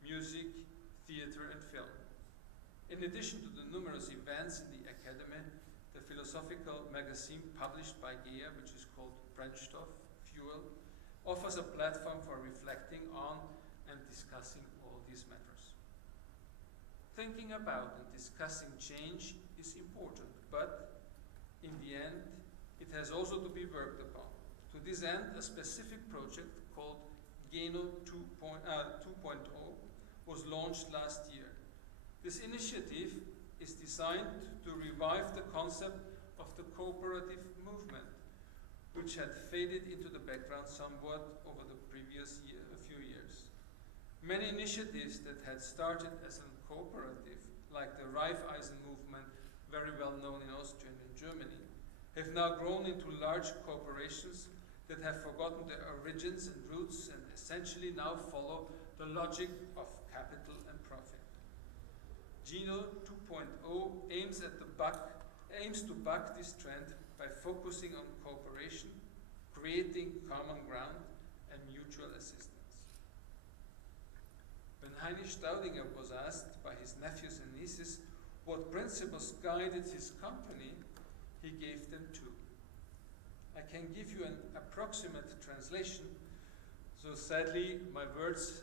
music, theater, and film. In addition to the numerous events in the Academy, the philosophical magazine published by GEA, which is called Brennstoff, Fuel, offers a platform for reflecting on and discussing all these matters. Thinking about and discussing change is important, but in the end, it has also to be worked upon. To this end, a specific project called Geno 2.0 was launched last year. This initiative is designed to revive the concept of the cooperative movement, which had faded into the background somewhat over the previous few years. Many initiatives that had started as a cooperative, like the Raiffeisen movement, very well known in Austria and in Germany, have now grown into large corporations that have forgotten their origins and roots and essentially now follow the logic of capital and profit. Geno 2.0 aims to buck this trend by focusing on cooperation, creating common ground, and mutual assistance. When Heinrich Staudinger was asked by his nephews and nieces what principles guided his company, he gave them two. I can give you an approximate translation, so sadly my words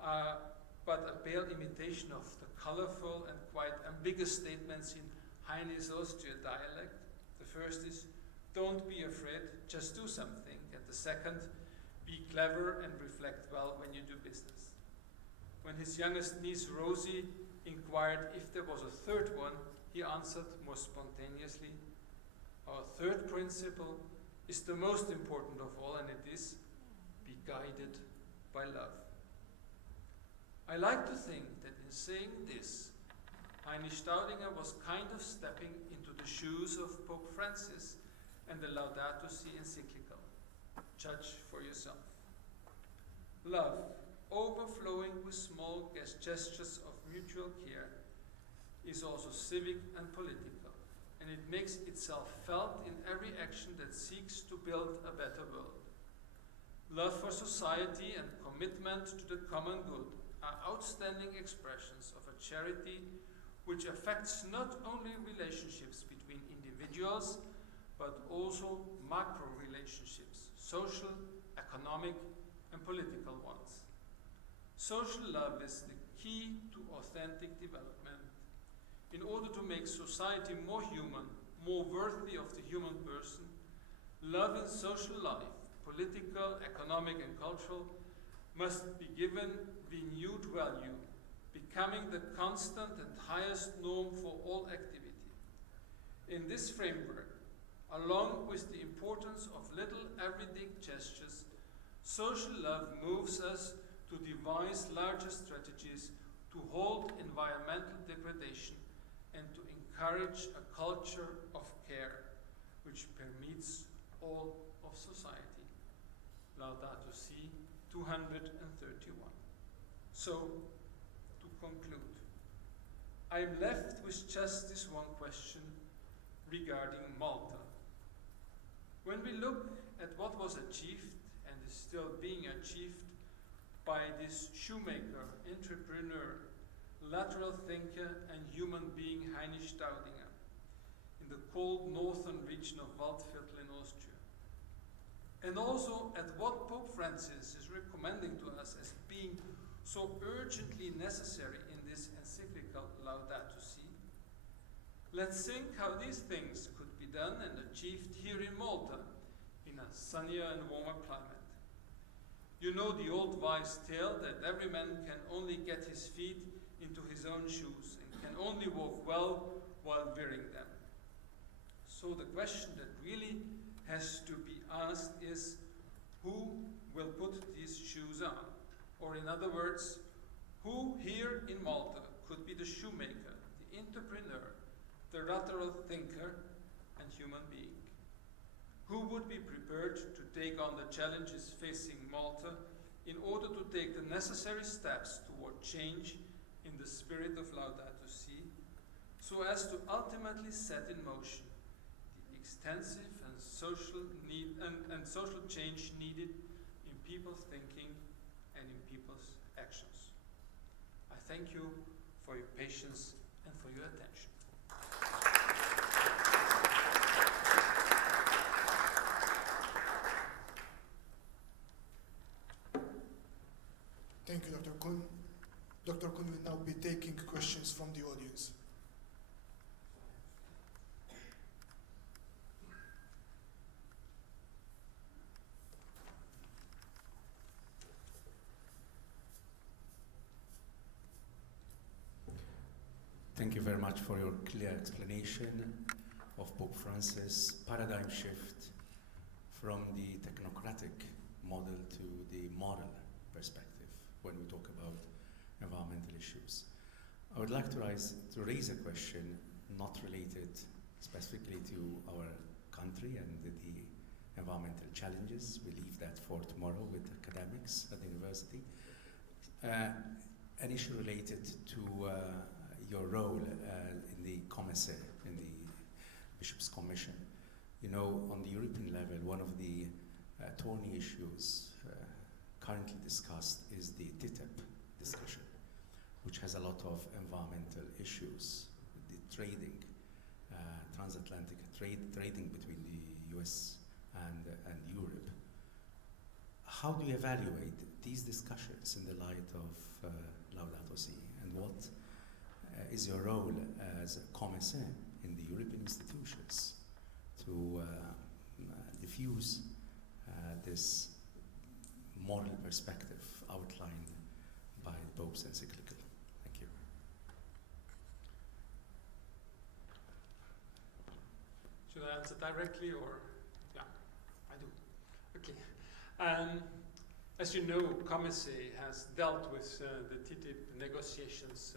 are but a pale imitation of the colorful and quite ambiguous statements in Heine's Austria dialect. The first is, don't be afraid, just do something. And the second, be clever and reflect well when you do business. When his youngest niece Rosie inquired if there was a third one, he answered more spontaneously, our third principle is the most important of all, and it is, be guided by love. I like to think that in saying this, Heinrich Staudinger was kind of stepping into the shoes of Pope Francis and the Laudato Si encyclical. Judge for yourself. Love, overflowing with small gestures of mutual care, is also civic and political, and it makes itself felt in every action that seeks to build a better world. Love for society and commitment to the common good are outstanding expressions of a charity which affects not only relationships between individuals, but also macro relationships, social, economic, and political ones. Social love is the key to authentic development. In order to make society more human, more worthy of the human person, love in social life, political, economic, and cultural, must be given renewed value, becoming the constant and highest norm for all activity. In this framework, along with the importance of little everyday gestures, social love moves us to devise larger strategies to halt environmental degradation and to encourage a culture of care which permeates all of society. Laudato Si 231. So, to conclude, I am left with just this one question regarding Malta. When we look at what was achieved and is still being achieved by this shoemaker, entrepreneur, lateral thinker, and human being Heinrich Staudinger in the cold northern region of Waldviertel in Austria, and also at what Pope Francis is recommending to us as being so urgently necessary in this encyclical Laudato Si, let's think how these things could be done and achieved here in Malta, in a sunnier and warmer climate. You know the old wise tale that every man can only get his feet into his own shoes and can only walk well while wearing them. So the question that really has to be asked is, who will put these shoes on? Or in other words, who here in Malta could be the shoemaker, the entrepreneur, the lateral thinker and human being? Who would be prepared to take on the challenges facing Malta in order to take the necessary steps toward change in the spirit of Laudato Si, so as to ultimately set in motion the extensive and social change needed in people's thinking and in people's actions? I thank you for your patience and for your attention. Thank you, Dr. Kuhn. Dr. Kuhn will now be taking questions from the audience. Thank you very much for your clear explanation of Pope Francis' paradigm shift from the technocratic model to the moral perspective when we talk about environmental issues. I would like to raise a question not related specifically to our country and the environmental challenges. We leave that for tomorrow with academics at the university. An issue related to your role in the commissaire, in the Bishops' Commission. You know, on the European level, one of the thorny issues currently discussed is the TTIP discussion, which has a lot of environmental issues, the trading, transatlantic trading between the US and Europe. How do you evaluate these discussions in the light of Laudato Si, and what is your role as a commissaire in the European institutions to diffuse this moral perspective outlined by the Pope's encyclical? Thank you. Should I answer directly or? Yeah, I do. Okay. As you know, Commissaire has dealt with the TTIP negotiations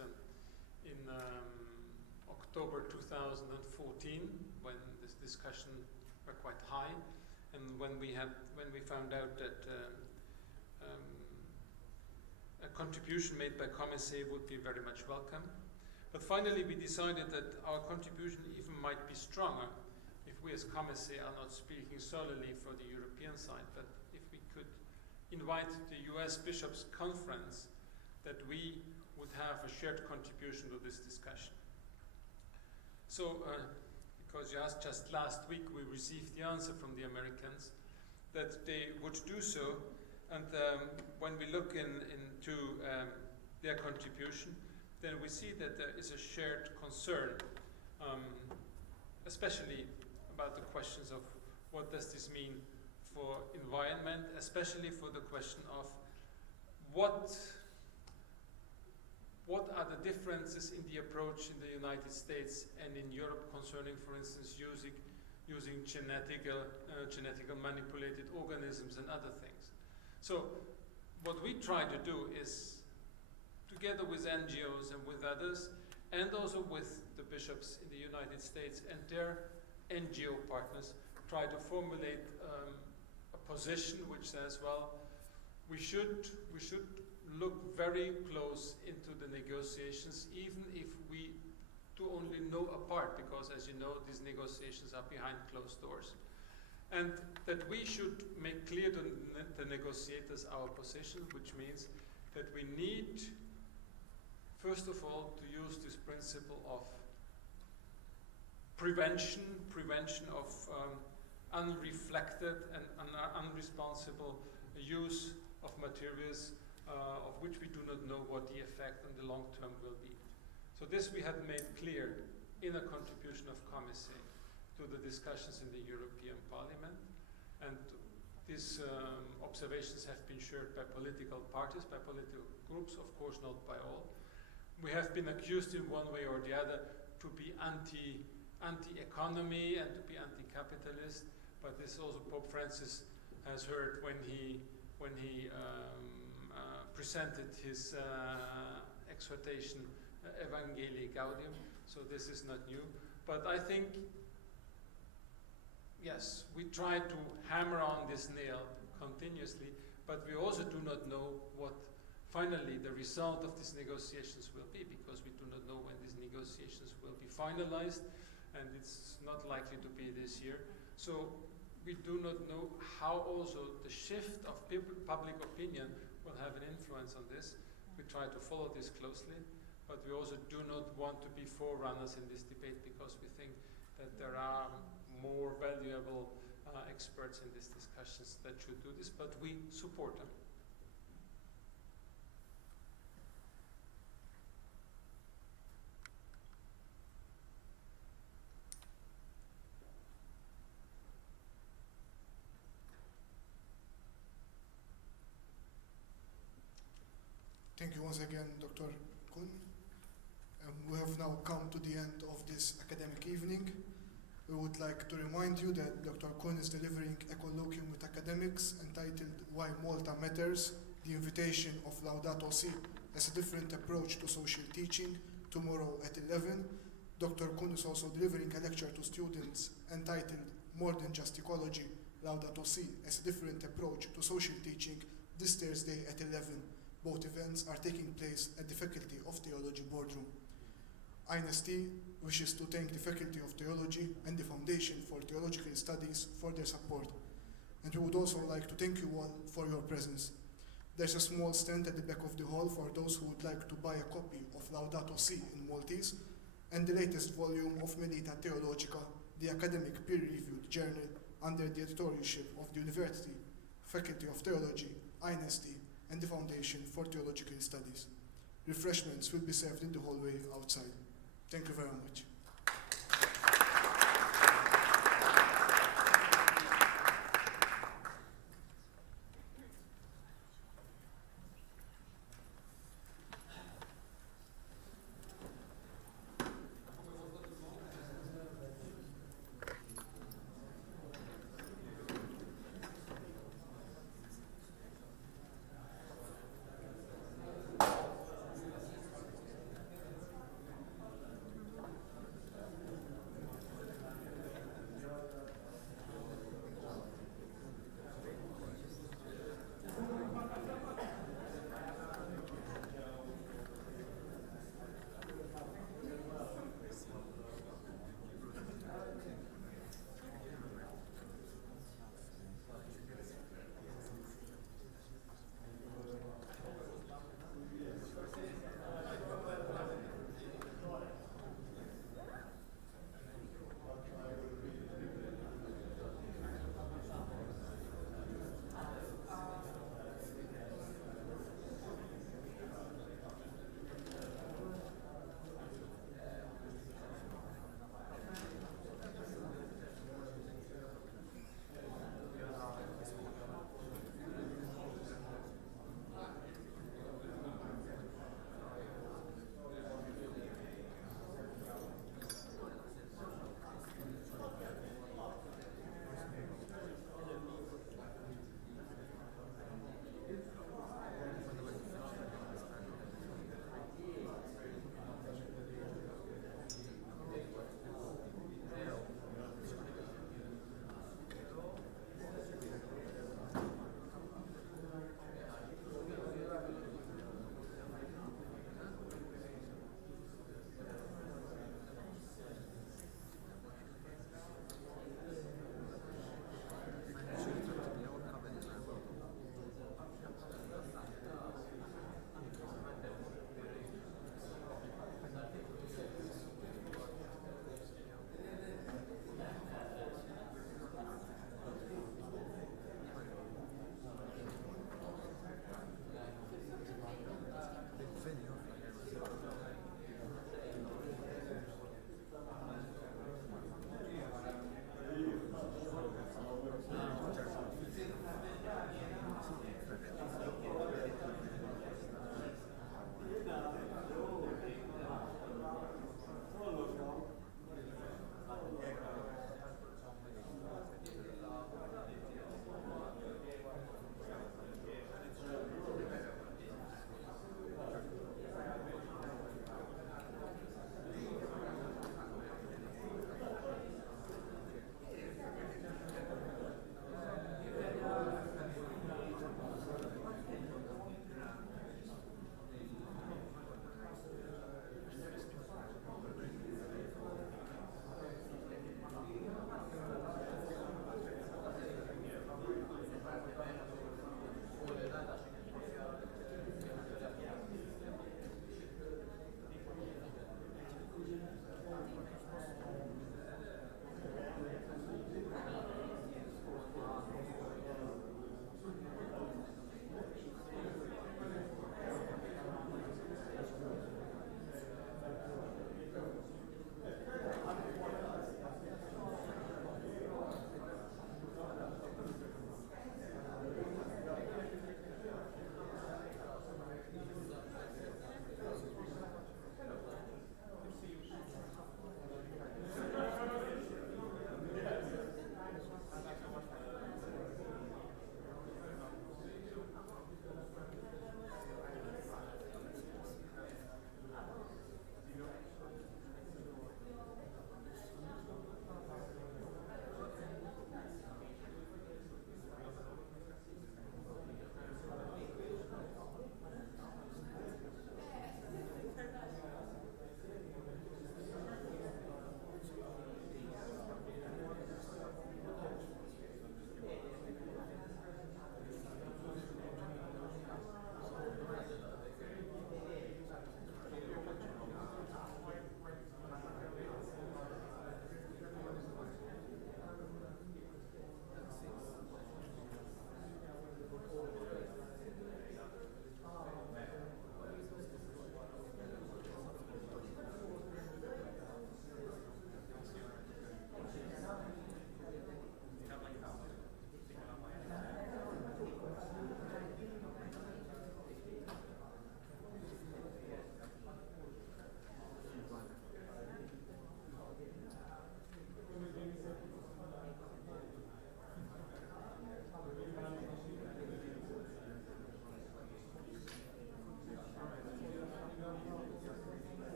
in October 2014, when this discussion were quite high, and when we found out that a contribution made by Commissaire would be very much welcome. But finally we decided that our contribution even might be stronger if we as Commissaire are not speaking solely for the European side, but if we could invite the US Bishops Conference, that we would have a shared contribution to this discussion. So, because you asked, just last week we received the answer from the Americans that they would do so, and when we look into their contribution, then we see that there is a shared concern, especially about the questions of what does this mean for environment, especially for the question of what are the differences in the approach in the United States and in Europe concerning, for instance, using genetically manipulated organisms and other things. So what we try to do is, together with NGOs and with others, and also with the bishops in the United States and their NGO partners, try to formulate a position which says, well, we should look very close into the negotiations, even if we do only know a part, because as you know, these negotiations are behind closed doors. And that we should make clear to the negotiators our position, which means that we need, first of all, to use this principle of prevention of unreflected and unresponsible use of materials of which we do not know what the effect on the long term will be. So this we had made clear in a contribution of Commissary to the discussions in the European Parliament, and these observations have been shared by political parties, by political groups, of course not by all. We have been accused in one way or the other to be anti-economy and to be anti-capitalist, but this also Pope Francis has heard when he presented his exhortation Evangelii Gaudium, so this is not new. But I think, yes, we try to hammer on this nail continuously, but we also do not know what finally the result of these negotiations will be, because we do not know when these negotiations will be finalized, and it's not likely to be this year. So we do not know how also the shift of public opinion will have an influence on this. We try to follow this closely, but we also do not want to be forerunners in this debate, because we think that there are more valuable experts in these discussions that should do this, but we support them. Thank you once again, Dr. Kuhn. We have now come to the end of this academic evening. We would like to remind you that Dr. Kuhn is delivering a colloquium with academics entitled Why Malta Matters, the invitation of Laudato Si as a different approach to social teaching, tomorrow at 11. Dr. Kuhn is also delivering a lecture to students entitled More Than Just Ecology, Laudato Si as a different approach to social teaching, this Thursday at 11. Both events are taking place at the Faculty of Theology boardroom. INST wishes to thank the Faculty of Theology and the Foundation for Theological Studies for their support. And we would also like to thank you all for your presence. There's a small stand at the back of the hall for those who would like to buy a copy of Laudato Si in Maltese and the latest volume of Media Centre Ltd, the academic peer-reviewed journal under the editorship of the University, Faculty of Theology, INST, and the Foundation for Theological Studies. Refreshments will be served in the hallway outside. Thank you very much.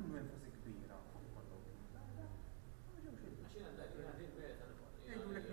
għamlu enfasi kbira fuq il-kolloquju. Jgħidulek